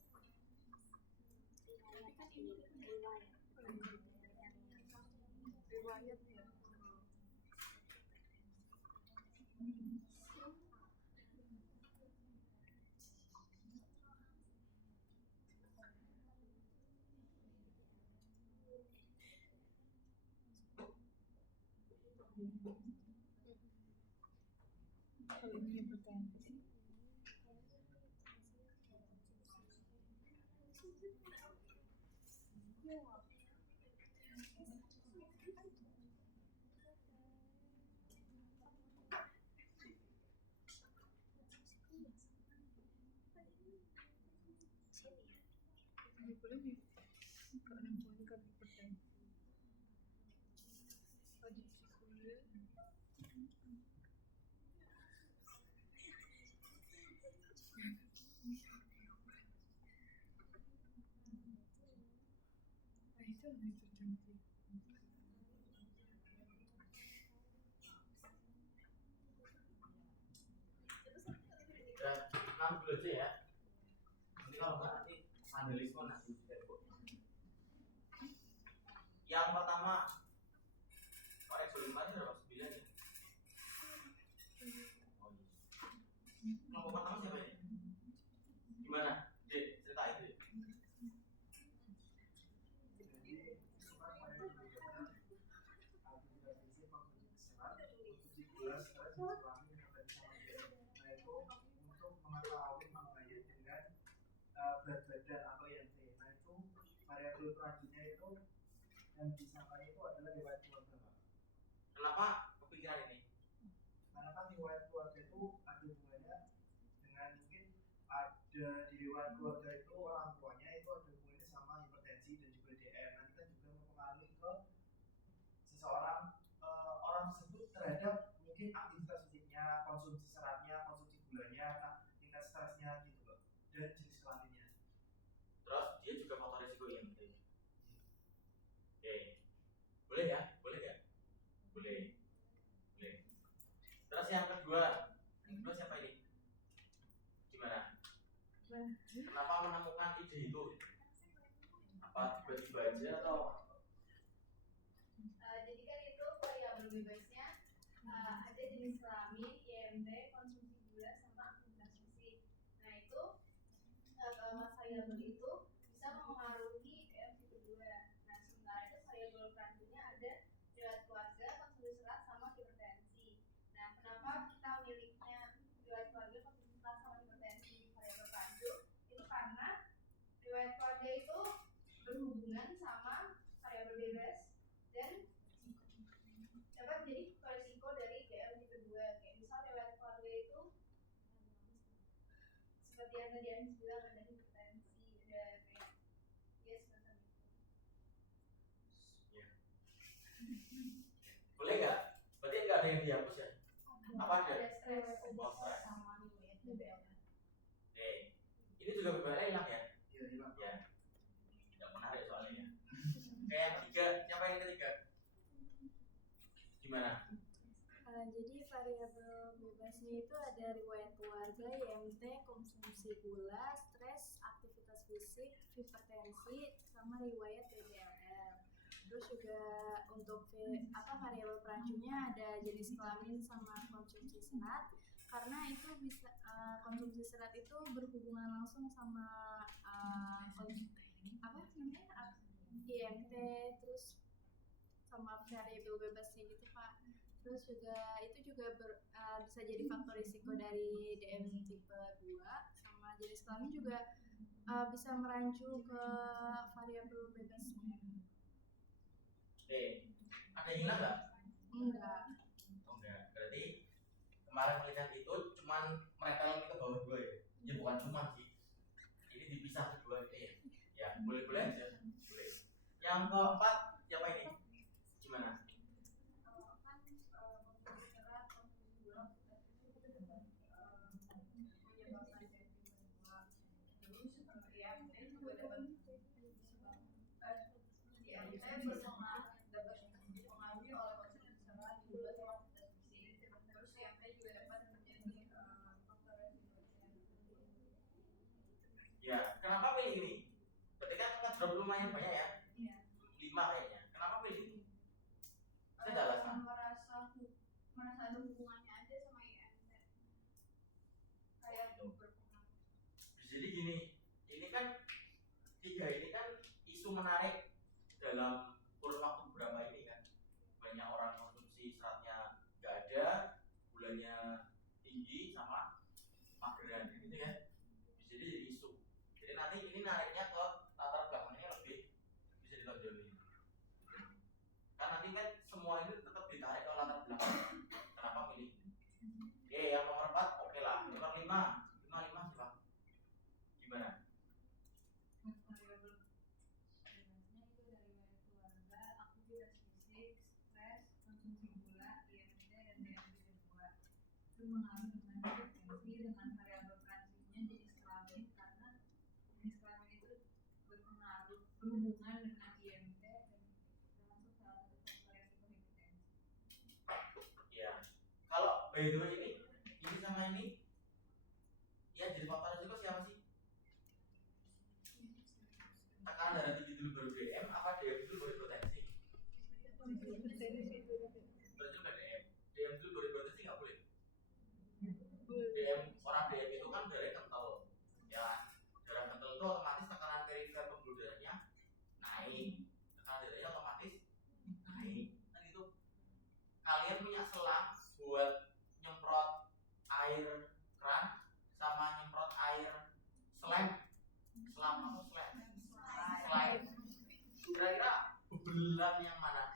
Riwayat ya. Kalau ini hipertensi. Ini boleh nih. Kalau 6 poin kan hipertensi. Tadi psikolen. Itu hipertensi. Ya, 6 dulu aja ya. Nanti kalau nggak nanti panelisme nanti yang pertama Pak Exolimanya berapa? 9 ya? Oh iya. Kelompok pertama siapa ini? Gimana? Dek, ceritain deh. Berat badan atau IMT. Nah itu variabel selanjutnya itu yang disangka itu adalah riwayat keluarga. Kenapa kepikiran ini? Karena kan riwayat keluarga itu ada hubungannya dengan mungkin ada di riwayat keluarga itu orang tuanya itu ada hubungannya sama hipertensi dan juga DM. Nanti kan juga mempengaruhi ke seseorang orang tersebut terhadap mungkin aktivitas fisiknya, konsumsi seratnya, konsumsi gulanya, tingkat stresnya gitu loh, dan jenis kelaminnya. Terus dia juga faktor risiko IMT. Oke. Boleh ya? Boleh ya? Boleh. Boleh. Terus yang kedua siapa ini? Gimana? Kenapa menemukan ide itu? Apa tiba-tiba aja atau variabel itu bisa mempengaruhi DM tipe 2. Nah, sementara itu variabel perancunya ada riwayat keluarga, konsumsi serat, sama hipertensi. Nah, kenapa kita miliknya riwayat keluarga, konsumsi serat, sama hipertensi di variabel perancu? Itu karena riwayat keluarga itu berhubungan sama variabel bebas dan dapat jadi resiko dari DM tipe 2. Kayak misal riwayat keluarga itu seperti yang tadi Anis bilang, ada hipertensi, ada kayak semacam itu. Ya. Boleh nggak? Berarti nggak ada yang dihapus ya? Apa ada? Ada stres Oh, stres. sama riwayat BBM. Oke. Ini juga berbeda hilang ya? Iya, hilang. Ya. Tidak menarik soalnya ya. Oke, yang ketiga, siapa yang ketiga? Gimana? Jadi variabel bebasnya itu ada riwayat keluarga, IMT, konsumsi gula, stres, aktivitas fisik, hipertensi, sama riwayat DDLM. Terus juga untuk variabel perancunya ada jenis kelamin sama konsumsi serat, karena itu bisa konsumsi serat itu berhubungan langsung sama IMT, terus sama variabel bebasnya gitu Pak. Terus juga itu juga bisa jadi faktor risiko dari DM tipe 2, sama jenis kelamin juga bisa merancu ke variabel bebasnya. Oke. Ada yang hilang nggak? Enggak. Oh, enggak. Berarti kemarin melihat itu cuman mereka ke bawah dua ya? Ya bukan cuma sih. Ini dipisah kedua ini ya. Ya, boleh-boleh aja. Boleh. Yang keempat, siapa ini? Gimana? Ya, kenapa pilih ini? Berarti kan ngedrop lumayan banyak ya? Iya. 5 kayaknya. Kenapa pilih ini? Saya nggak alasan. merasa ada hubungannya aja sama IMT. Kayak berpengaruh. Jadi gini, ini kan tiga ini kan isu menarik dalam kurun waktu berapa ini kan. Banyak orang konsumsi seratnya nggak ada, gulanya tinggi sama mageran gitu ya. Jadi isu. Jadi nanti ini nariknya ke latar belakangnya lebih bisa ditonjolin. Kan nanti kan semua ini tetap ditarik ke latar belakang. Kenapa pilih? Oke, yang nomor 4 oke lah. Nomor 5 siapa? Gimana? Variabel bebasnya itu dari riwayat keluarga, aktivitas fisik, stres, konsumsi gula, IMT, dan DM tipe 2. Itu mengalami dengan hipertensi dengan variabel perancunya jenis kelamin, karena jenis kelamin itu berhubungan dengan IMT dan termasuk salah satu faktor resiko hipertensi. Ya. Kalau by the way ini sama ini ya jadi faktor risiko siapa sih? Tekanan darah tinggi dulu baru DM, apa DM dulu baru hipertensi? Berarti bukan DM. DM dulu baru hipertensi nggak boleh. DM orang DM itu kan darahnya kental, ya darah kental itu otomatis tekanan perifer pembuluh darahnya naik, tekanan darahnya otomatis naik. Kan itu kalian punya selang buat nyemprot air keran sama nyemprot air selang atau selain kira-kira bebelan yang mana?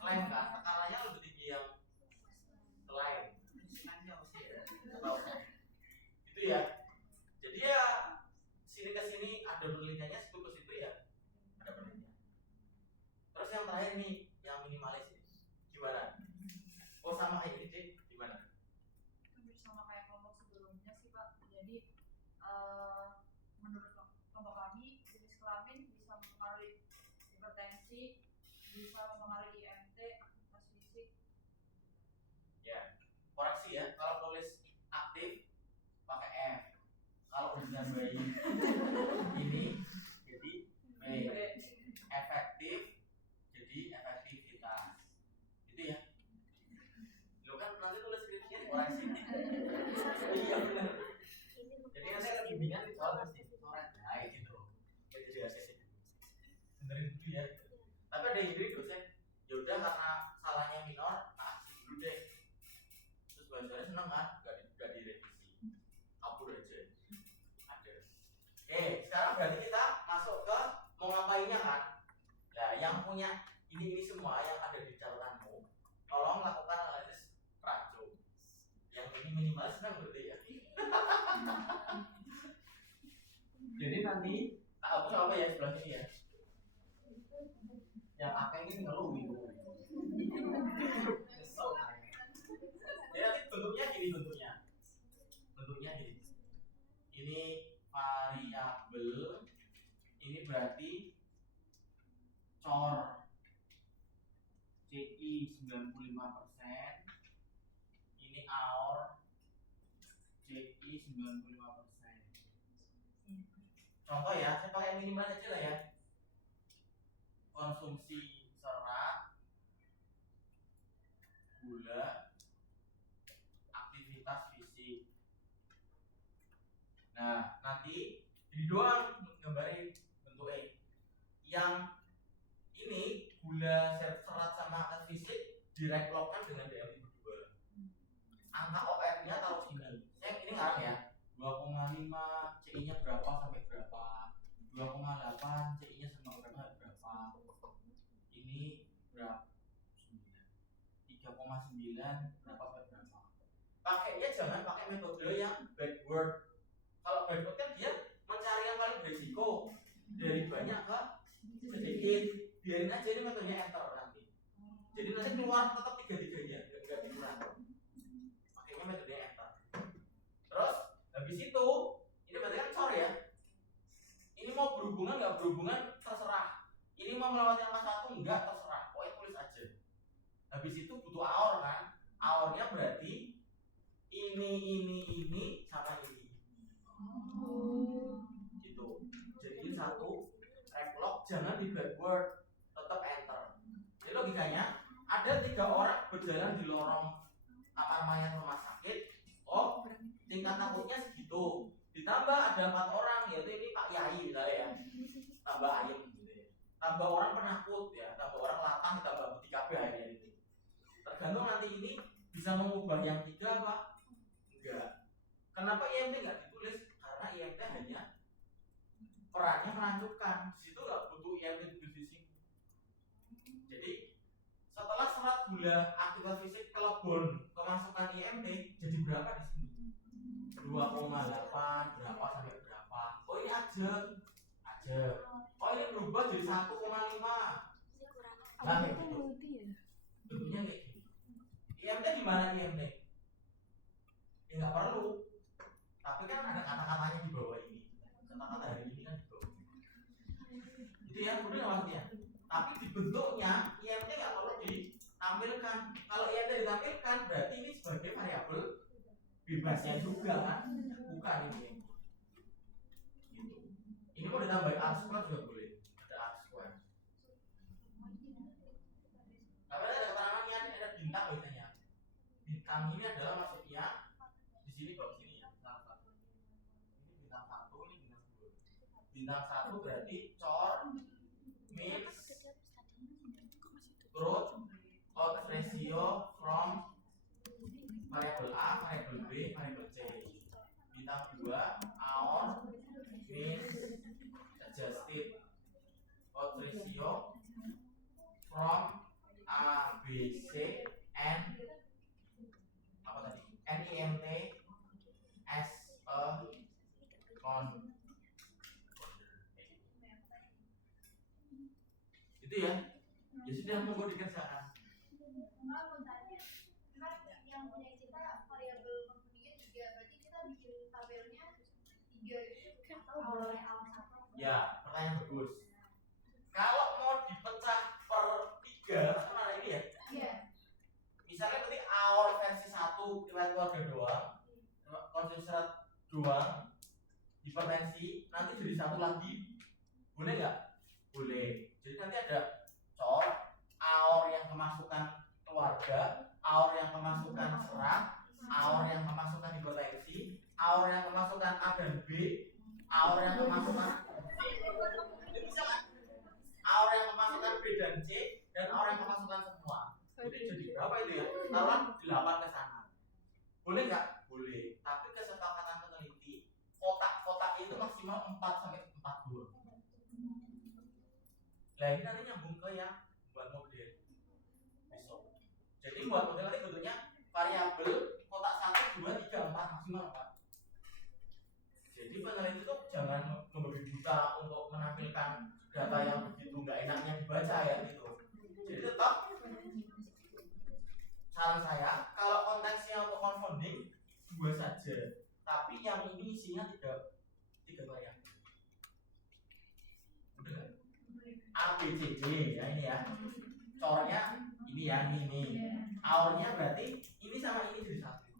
Selain kan tekanannya lebih tinggi yang selain itu ya. Jadi ya sini ke sini ada penelitiannya, situ ke situ ya ada penelitian. Terus yang terakhir nih yang minimalis ini gimana? Oh sama kayak ini deh, gimana? Hampir sama kayak kelompok sebelumnya sih Pak. Jadi menurut kelompok kami, jenis kelamin bisa mempengaruhi hipertensi, bisa mempengaruhi IMT, aktivitas fisik. Ya, koreksi ya, kalau tulis aktif pakai F, kalau udah bayi ini jadi B, efektif jadi efektivitas, gitu ya. Lo kan nanti tulis skripsinya koreksi. Iya benar. Jadi nanti akan bimbingan di soal pasti coret, nah gitu. dengerin dulu ya. Tapi ada yang jadi dosen, ya udah karena salahnya minor, kasih dulu deh. Terus mahasiswanya seneng kan, gak direvisi, kabur aja. Ada. Oke, sekarang berarti kita masuk ke mau ngapainnya kan. Nah, yang punya ini semua yang ada di catatanmu, tolong lakukan analisis rancu. Yang ini minimal senang berarti ya. Jadi nanti tak hapus apa ya sebelah sini ya. Yang pakai ini ngeluh gitu. Jadi nanti bentuknya gini bentuknya. Bentuknya gini. Ini variabel. Ini berarti cor CI 95%. Ini AOR CI 95%. Contoh ya, saya pakai minimal aja lah ya. Konsumsi serat, gula, aktivitas fisik. Nah, nanti ini doang gambarin bentuk E. Yang ini gula, serat sama aktivitas fisik direklokkan dengan DM berdua. Angka OR-nya taruh sini. Saya ini ngarang ya. 2,5 CI-nya berapa sampai berapa? 2,8 CI-nya sama berapa? Ini berapa? 3,9 berapa sampai berapa? Pakainya jangan pakai metode yang backward. Kalau backward kan dia mencari yang paling berisiko dari banyak ke sedikit. Biarin aja ini metodenya enter nanti. Jadi nanti keluar tetap tiga-tiganya, enggak dikurang. Pakainya metodenya enter. Terus habis itu ini berarti kan cor ya. Ini mau berhubungan nggak berhubungan terserah. Ini mau melewati angka 1 enggak terserah. Pokoknya tulis aja. Habis itu butuh AOR kan. AOR-nya berarti ini sama ini. Gitu. Jadi satu reclock jangan di backward, tetap enter. Jadi logikanya ada 3 orang berjalan di lorong kamar mayat rumah sakit. Oh, tingkat takutnya segitu. Ditambah ada 4 orang, yaitu ini Pak Yai misalnya ya. Tambah ayam gitu ya. Tambah orang penakut ya, tambah orang latah ditambah putih kabeh akhirnya itu. Tergantung nanti ini bisa mengubah yang 3 apa? Enggak. Kenapa IMT enggak ditulis? Karena IMT hanya perannya merancukan. Di situ enggak butuh IMT ditulis di sini. Jadi setelah serat gula aktivitas fisik kelebon kemasukan IMT jadi berapa di sini? 2,8 berapa sampai berapa? Oh ini aja. Oh ini berubah jadi 1,5. Nah kayak gitu. Bentuknya kayak gini. IMT di mana IMT? Ya nggak perlu. Tapi kan ada kata-katanya di bawah ini. Kata-kata hari ini kan di bawah. Itu ya, udah nggak maksudnya. Tapi di bentuknya IMT nggak perlu ditampilkan. Kalau IMT ditampilkan berarti ini sebagai variabel bebasnya juga kan, bukan ini. Gitu. Ini mau ditambahin R square juga boleh. Ada R square. Tapi ada keterangannya ada bintang biasanya. Bintang ini adalah maksudnya di sini bawah sini ya. Ini bintang 1, ini bintang 2. Bintang 1 berarti cor means growth out ratio from variable A, variable B, variable C. Bintang 2 AOR means adjusted out ratio from A, B, C and apa tadi? NIMT as a con. Itu ya. Ya sudah monggo dikerjakan. Yang punya kita variabel konsumsinya 3, berarti kita bikin tabelnya 3 itu awalnya awal 1. Ya, pertanyaan bagus. Kalau mau dipecah per 3, mana ini ya? Iya. Misalnya nanti AOR versi 1 riwayat keluarga doang, konsumsi serat doang, hipertensi, nanti jadi 1 lagi, boleh nggak? Boleh. Jadi nanti ada cor, AOR yang kemasukan keluarga, AOR yang kemasukan serat, AOR yang kemasukan hipertensi, AOR yang kemasukan A dan B, AOR yang kemasukan ini bisa kan? AOR Boleh nggak? Boleh. Tapi kesepakatan peneliti kotak-kotak itu maksimal 4 sampai 42. Nah ini nanti nyambung ke yang buat model besok. Jadi buat model nanti bentuknya variabel kotak 1, 2, 3, 4 maksimal 4. Jadi peneliti itu jangan membabi buta untuk menampilkan data yang begitu nggak enaknya dibaca ya gitu. Jadi tetap saran saya kalau konteksnya untuk confounding 2 saja, tapi yang ini isinya 3 variabel. Betul. A, B, C, D ya ini ya. Cornya ini ya, ini. Aurnya berarti ini sama ini jadi satu.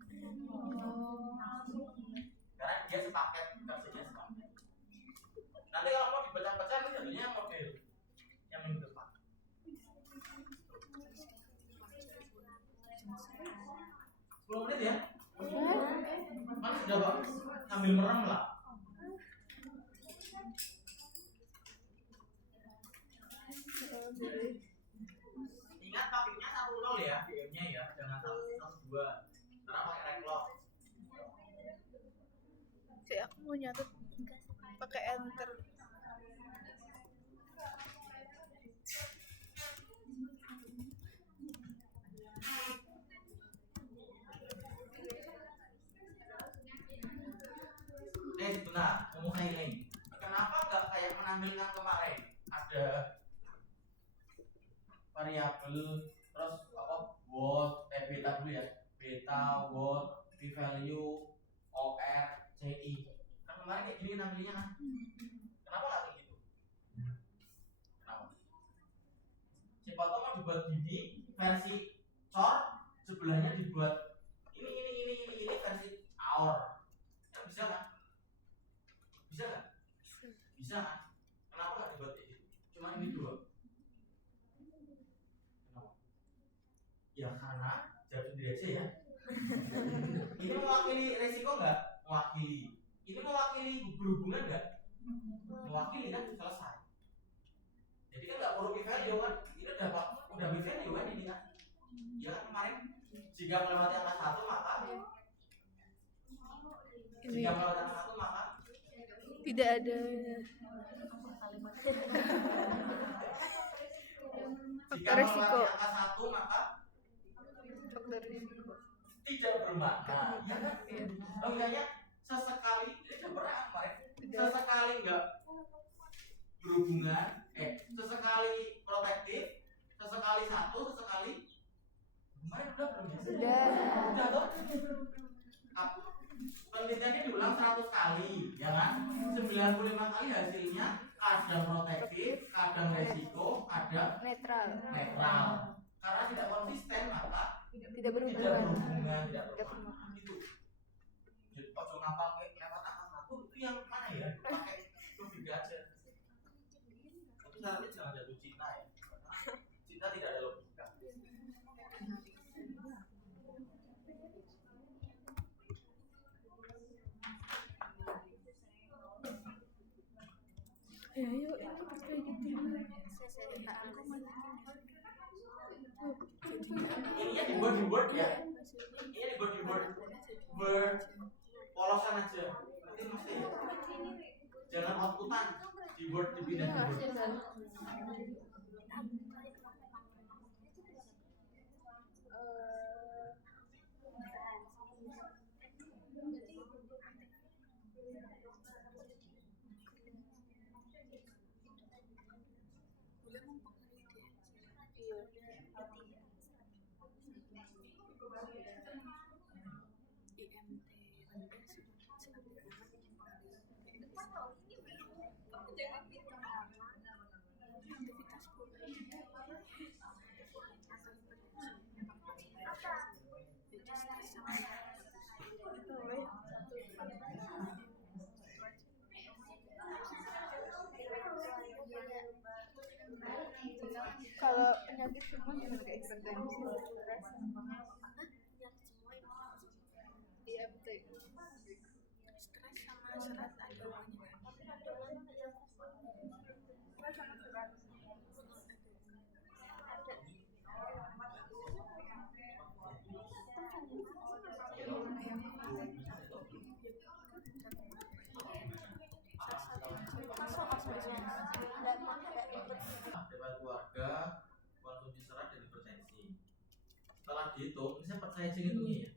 Karena dia sepaket, versinya sepaket. Nanti kalau mau dipecah-pecah ini jadinya model yang minggu depan. 10 menit ya? Mana sudah Pak? Sambil merem lah. Ingat topiknya 1-0 ya, DM-nya ya, jangan 1-2. Karena pakai reklok. Cek aku mau nyatet pakai enter. Sebentar, mau highlight. Kenapa nggak kayak menampilkan kemarin? Ada variabel terus apa? What, beta dulu ya. Beta, what, p-value, or, ci. Kan kemarin kayak gini nampilnya kan? Kenapa nggak kayak gitu? Kenapa? Siapa tahu mau dibuat gini versi cor, sebelahnya dibuat ini versi our. Kan bisa kan? Bisa kan? Bisa kan? Kenapa nggak dibuat kayak gitu? Cuma ini dua. Kenapa? Ya karena jawab sendiri aja ya. Ini mewakili resiko nggak? Mewakili. Ini mewakili berhubungan nggak? Mewakili kan? Selesai. Jadi kan nggak perlu p-value kan? Ini udah p-value kan ini kan? Ya kan kemarin jika melewati angka 1 maka jika melewati angka 1 maka Tidak ada jika faktor resiko. melewati angka 1 maka Faktor resiko. tidak bermakna. Ya kan? Logikanya sesekali ini berat kemarin. Sesekali enggak berhubungan, sesekali protektif, sesekali satu, sesekali kemarin udah belum ya? Udah toh? Penelitiannya diulang 100 kali, ya kan? 95 kali hasilnya kadang protektif, kadang resiko, kadang Netral. netral. Karena tidak konsisten maka Tidak berhubungan. tidak bermakna. Itu. Jadi ojo ngapal kayak lewat angka 1 itu yang mana ya? Pakai logika aja. Itu nanti jangan jatuh cinta ya. Cinta tidak ada logika. Ya yuk itu pas kayak gitu. Ininya dibuat di Word ya. Ini dibuat di Word. Word polosan aja. Nanti mesti ya. Jangan outputan di Word dipindah di Word. Kalau penyakit semua gimana kayak hipertensi? Iya betul. Stres sama serat ada hubungannya. Stres sama serat. Ada. setelah dihitung, ini saya percaya aja ngitungnya ya.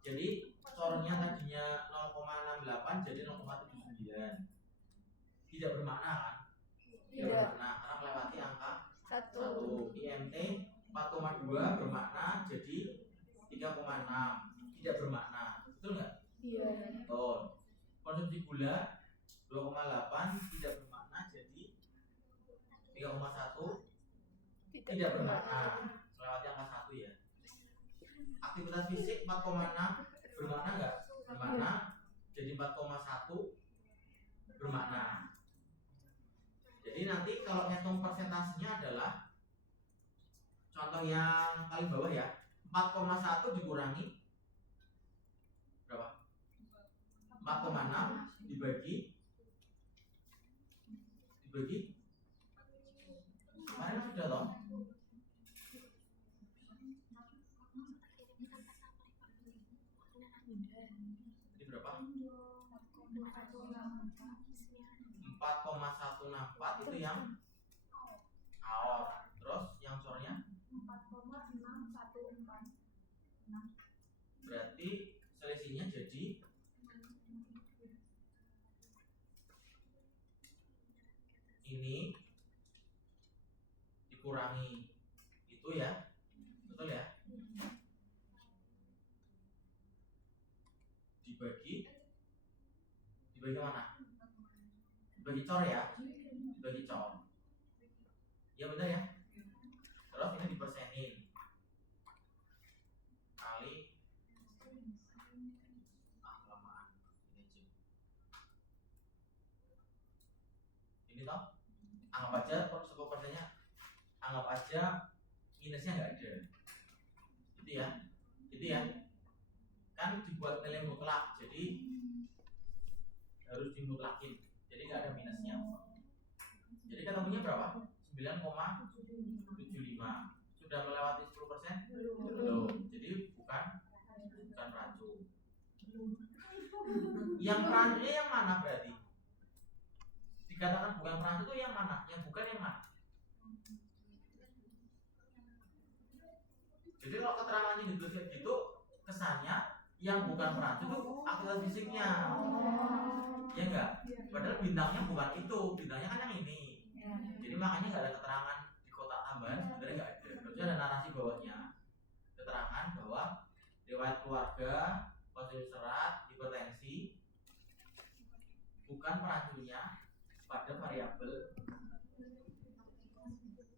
Jadi cornya tadinya 0,68 jadi 0,79. Tidak bermakna kan? Tidak bermakna karena melewati angka 1. IMT 4,2 bermakna jadi 3,6. Tidak bermakna, betul nggak? Iya. Betul. Konsumsi gula 2,8 tidak bermakna jadi 3,1 tidak bermakna, melewati angka 1 ya. Aktivitas fisik 4,6 bermakna nggak? Bermakna, jadi 4,1 bermakna. Jadi nanti kalau ngitung persentasenya adalah contoh yang paling bawah ya, 4,1 dikurangi berapa? 4,6 dibagi kemarin sudah loh. Jadi berapa? 4,164 itu yang aor. Terus yang cornya 4,614. berarti selisihnya jadi ini dikurangi itu ya, betul ya, dibagi mana? Dibagi cor ya, dibagi cor ya, benar ya. Terus ini dipersenin kali kelamaan ini toh, anggap aja suku persennya, anggap aja minusnya nggak ada, gitu ya kan, dibuat nilai mutlak jadi harus dimutlakin, jadi nggak ada minusnya. Jadi ketemunya berapa? 9,75. Sudah melewati 10%? Belum. Jadi bukan rancu. Yang rancunya yang mana berarti? Dikatakan bukan rancu itu yang mana? Yang bukan yang mana? Jadi kalau keterangannya ditulis gitu, kesannya yang bukan perancu itu aktivitas fisiknya, ya enggak? Padahal bintangnya bukan itu, bintangnya kan yang ini. Jadi makanya nggak ada keterangan di kotak tambahan, sebenarnya nggak ada. Harusnya ada narasi bawahnya, keterangan bahwa riwayat keluarga, konsumsi serat, hipertensi, bukan perancunya pada variabel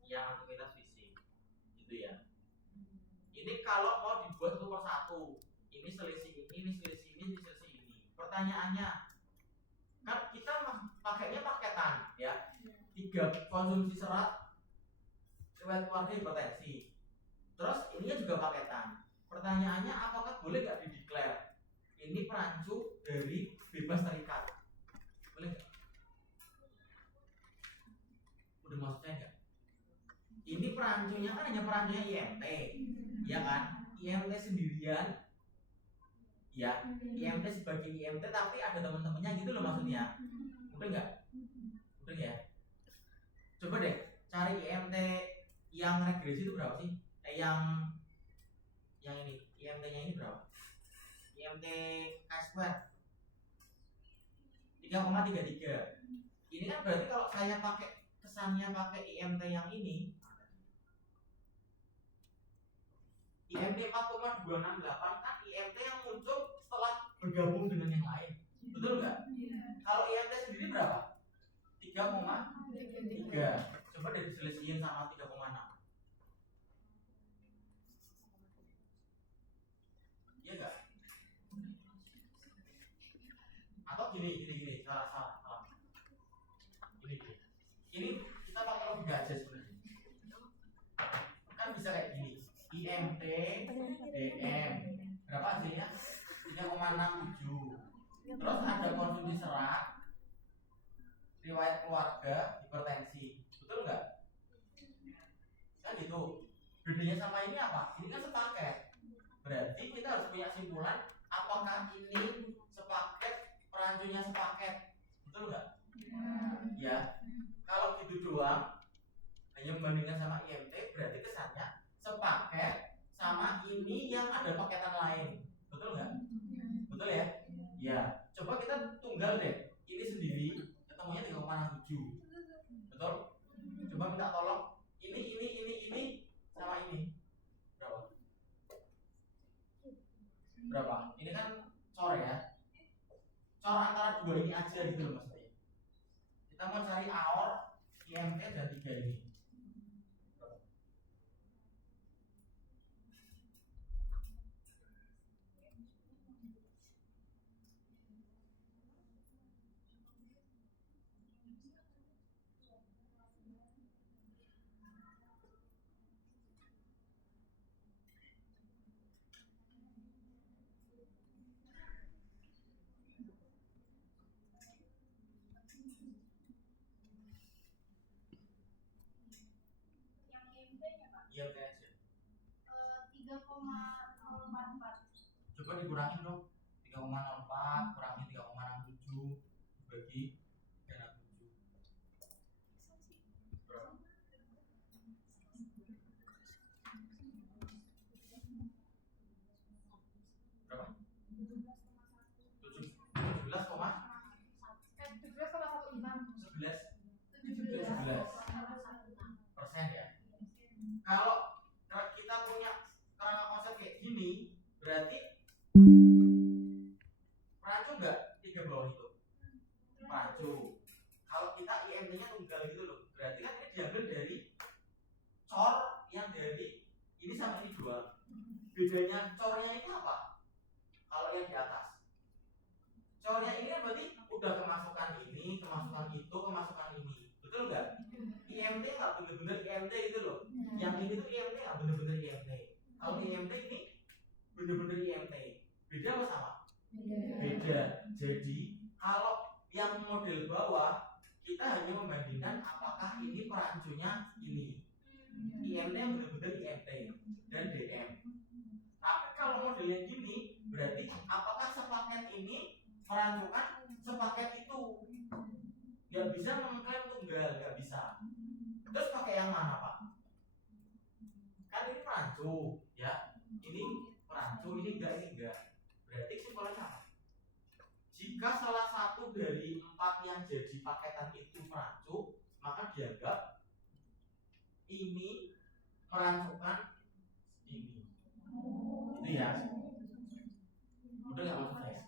yang aktivitas fisik, gitu ya. Ini kalau mau dibuat satu persatu, ini selisih ini selisih ini. Pertanyaannya, kan kita pakainya paketan ya, 3 konsumsi serat, riwayat keluarga, hipertensi. Terus ininya juga paketan. Pertanyaannya, apakah boleh nggak dideklar ini perancu dari bebas terikat? Boleh nggak? Udah maksudnya nggak? Ini perancunya kan hanya perancunya IMT, ya kan? IMT sendirian, ya. IMT sebagai IMT tapi ada teman-temannya gitu loh maksudnya. Udah nggak? Udah ya? Coba deh cari IMT yang regresi itu berapa sih? Yang ini IMT-nya ini berapa? IMT K2 3,33. Ini kan berarti kalau saya pakai kesannya pakai IMT yang ini, IMT 4,268 kan IMT yang muncul setelah bergabung dengan yang lain, betul nggak? Kalau IMT sendiri berapa? 3,3. Coba deh diselisihin sama 3,6. Iya nggak? Atau gini, salah. Ini kita pakai logika aja sebenarnya. Kan bisa kayak gini. IMT DM berapa hasilnya? 3,67. Terus ada konsumsi serat, riwayat keluarga, hipertensi, betul nggak? Kan gitu. Bedanya sama ini apa? Ini kan sepaket. Berarti kita harus punya simpulan apakah ini sepaket, perancunya sepaket, betul nggak? Ya. Kalau gitu doang, hanya membandingkan sama IMT, berarti kesannya ini yang ada paketan lain. Betul nggak? Betul ya? Ya. Coba kita tunggal deh. Ini sendiri ketemunya 3,67. Betul? Coba minta tolong. Ini sama ini. Berapa? Berapa? Ini kan cor ya. Cor antara dua ini aja gitu loh maksudnya. Kita mau cari AOR, IMT dan 3 ini. IMT aja. 3,044. Coba dikurangin dong. 3,04 kurangi 3,67 bagi 67. Berapa? Berapa? 17,15 ya. Kalau kita punya kerangka konsep kayak gini, berarti rancu nggak 3 bawah itu? Rancu. Kalau kita IMT-nya tunggal gitu loh, berarti kan ini diambil dari cor yang dari ini sama ini dua. Bedanya cornya ini apa? Kalau yang di atas, cornya ini kan berarti udah kemasukan ini, kemasukan itu, kemasukan ini, betul nggak? IMT nggak bener-bener IMT gitu loh. Yang ini tuh IMT nggak bener-bener IMT. Kalau IMT ini bener-bener IMT. Beda apa sama? Beda. Jadi kalau yang model bawah kita hanya membandingkan apakah ini perancunya ini. IMT yang bener-bener IMT dan DM. Tapi kalau modelnya gini berarti apakah sepaket ini merancukan sepaket itu? Nggak bisa mengklaim tunggal, nggak bisa. Terus pakai yang mana Pak? Kan ini perancu, ya. Ini perancu, ini enggak. Berarti kesimpulannya apa? Jika salah satu dari 4 yang jadi paketan itu perancu, maka dianggap ini merancukan ini. Itu ya. Udah nggak maksud saya?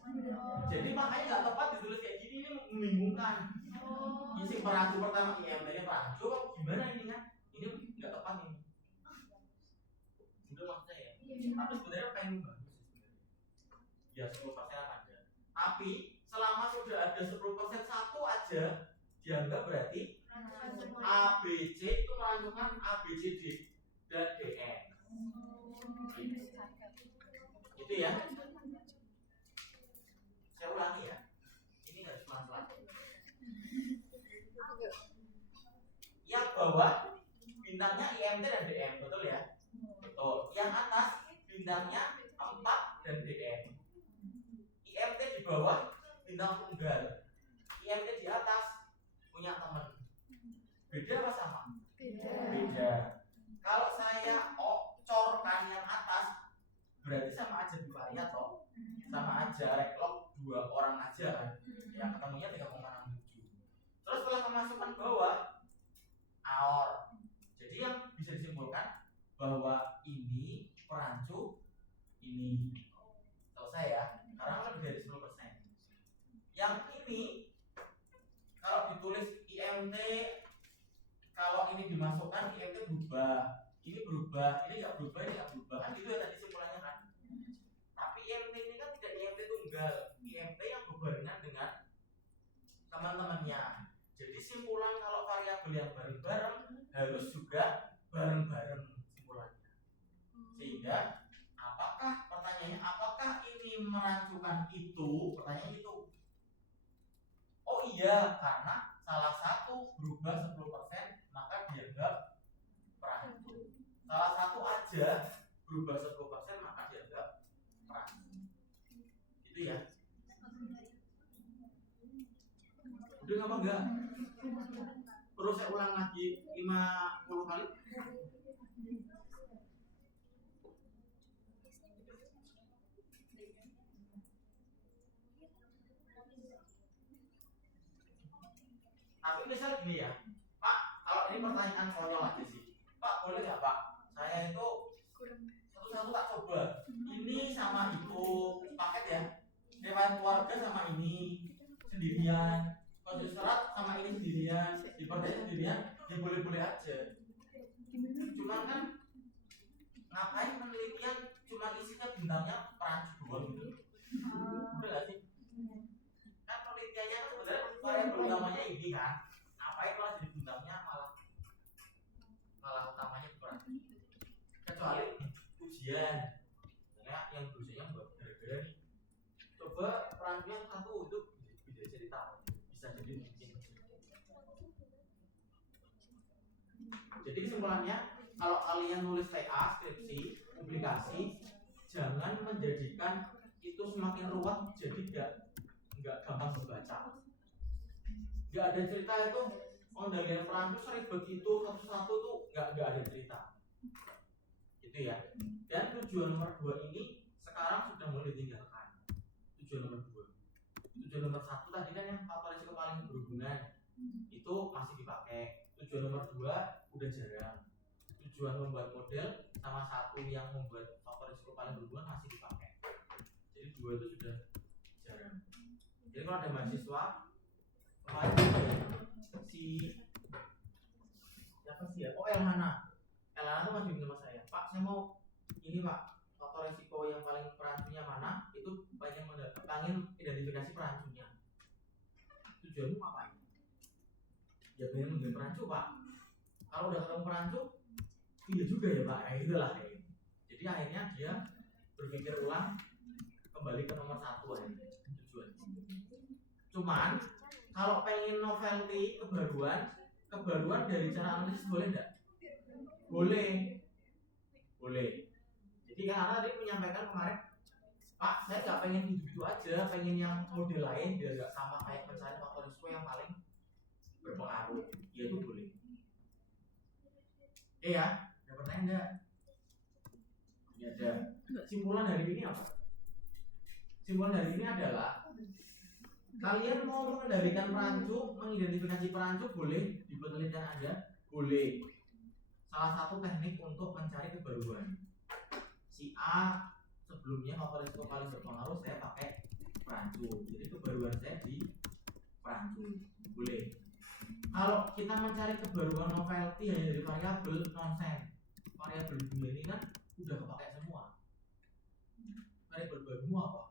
Jadi makanya nggak tepat ditulis kayak gini, ini membingungkan. Isi perancu pertama IMT-nya perancu, gimana ini kan? Ini nggak tepat ini. Udah maksud saya. Tapi sebenarnya pengen bagus sebenarnya. Ya 10% aja. Tapi selama sudah ada 10% satu aja dianggap berarti ABC itu merancukan ABCD dan DN. Itu ya. Saya ulangi ya. Ini harus pelan-pelan. Yang bawah bintangnya IMT dan DM, betul ya? Betul. Yang atas bintangnya 4 dan DM. IMT di bawah bintang tunggal. IMT di atas punya teman. Beda apa sama? Beda. Kalau saya corkan yang atas berarti sama aja bivariat toh. Sama aja reklok 2 orang aja kan. Yang ketemunya 3,67. Terus setelah kemasukan bawah AOR. Jadi yang bisa disimpulkan bahwa ini perancu ini. Selesai ya. Karena lebih dari 10%. Yang ini kalau ditulis IMT, kalau ini dimasukkan IMT berubah. Ini berubah, ini nggak berubah, ini nggak berubah. Kan itu ya tadi simpulannya kan. Tapi IMT ini kan tidak IMT tunggal. IMT yang berbarengan dengan teman-temannya. Jadi simpulan kalau variabel yang bareng-bareng harus juga bareng-bareng simpulannya. Sehingga pertanyaannya apakah ini merancukan itu? Pertanyaan itu. Oh iya, karena salah satu berubah 10% maka dianggap perancu. Salah satu aja berubah 10% maka dianggap perancu. Itu ya. Udah apa enggak? Perlu saya ulang lagi 50 kali? Tapi misal gini ya, Pak, kalau ini pertanyaan konyol aja sih, Pak boleh nggak Pak? Saya itu satu-satu tak coba. Ini sama itu paket ya. Riwayat keluarga sama ini sendirian. Kondisi serat sama ini sendirian. Hipertensi sendirian, ya boleh-boleh aja. Cuman kan ngapain penelitian cuma isinya bintangnya perancu doang gitu? Bener gak sih? Kan penelitiannya kan sebenarnya variabel utamanya ini kan. Ngapain malah jadi bintangnya malah utamanya perancu? Kecuali ujian. Misalnya yang dosennya buat gara-gara nih. Coba perancunya satu untuk bisa cerita. Bisa jadi mungkin. Jadi kesimpulannya, kalau kalian nulis TA, skripsi, publikasi, jangan menjadikan itu semakin ruwet jadi nggak gampang dibaca. Nggak ada cerita itu pengendalian perancu seribet itu satu-satu tuh nggak ada cerita. Gitu ya. Dan tujuan nomor 2 ini sekarang sudah mulai ditinggalkan. Tujuan nomor 2. Tujuan nomor 1 tadi kan yang faktor risiko paling berhubungan itu masih dipakai. Tujuan nomor 2 udah jarang. Tujuan membuat model sama satu yang membuat faktor risiko paling berhubungan masih dipakai. Jadi 2 itu sudah jarang. Jadi kalau ada mahasiswa si siapa sih ya? Oh Elhana tuh masih sama saya. Pak saya mau ini Pak, faktor risiko yang paling perancunya mana? Itu pengen identifikasi perancunya. Tujuanmu ngapain? Ya pengen mengambil perancu Pak. Kalau udah ketemu perancu, iya juga ya Pak, itulah kayak gitu. Jadi akhirnya dia berpikir ulang, kembali ke nomor 1 akhirnya tujuan. Cuman kalau pengen novelty, kebaruan dari cara analisis boleh enggak? Boleh. Jadi karena tadi menyampaikan kemarin, Pak saya nggak pengen gitu aja, pengen yang model lain biar nggak sama kayak pencarian faktor risiko yang paling berpengaruh. Ya itu boleh. Ya, ada pertanyaan enggak? Ya ada. Simpulan dari ini apa? Simpulan dari ini adalah kalian mau mengendalikan perancu, mengidentifikasi perancu boleh di penelitian Anda, boleh. Salah satu teknik untuk mencari kebaruan. Si A sebelumnya faktor risiko paling berpengaruh saya pakai perancu. Jadi kebaruan saya di perancu. Boleh. Kalau kita mencari kebaruan novelty hanya dari variabel nonsen, variabel dua ini kan udah kepakai semua. Variabel baru apa?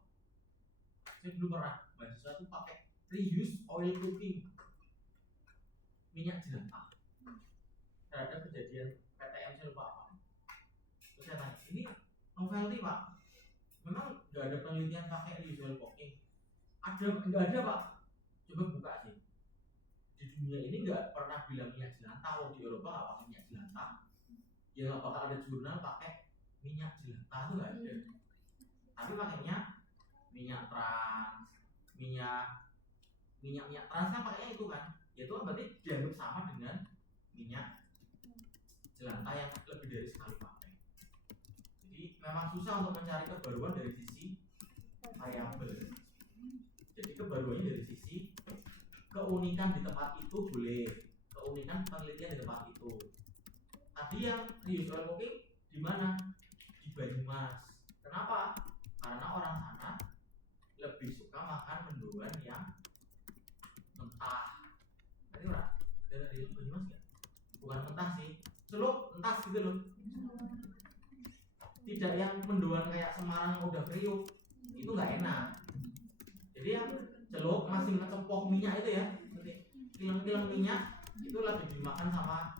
Saya dulu pernah mahasiswa tuh pakai reuse oil cooking minyak jelantah terhadap kejadian PTM saya lupa apa. Terus saya tanya, ini novelty Pak? Memang nggak ada penelitian pakai reuse oil cooking? Nggak ada Pak. Coba buka sih. Di dunia ini nggak pernah bilang minyak jelantah. Di Eropa nggak pakai minyak jelantah. Ya nggak bakal ada jurnal pakai minyak jelantah, itu nggak ada. Tapi pakainya minyak trans, minyak trans kan pakainya itu kan. Ya itu kan berarti dianggap sama dengan minyak jelantah yang lebih dari sekali pakai. Jadi memang susah untuk mencari kebaruan dari sisi variabel. Jadi kebaruannya dari sisi keunikan di tempat itu boleh, keunikan penelitian di tempat itu. Tadi yang reuse oil cooking di mana? Di Banyumas. Kenapa? Karena orang sana lebih suka makan mendoan yang mentah. Tadi ora dari Banyumas ya? Bukan mentah sih, celup entas gitu loh. Tidak yang mendoan kayak Semarang yang udah kriuk, itu nggak enak. Jadi yang celup masih ngecempok minyak itu ya, kilang-kilang minyak itu lebih dimakan sama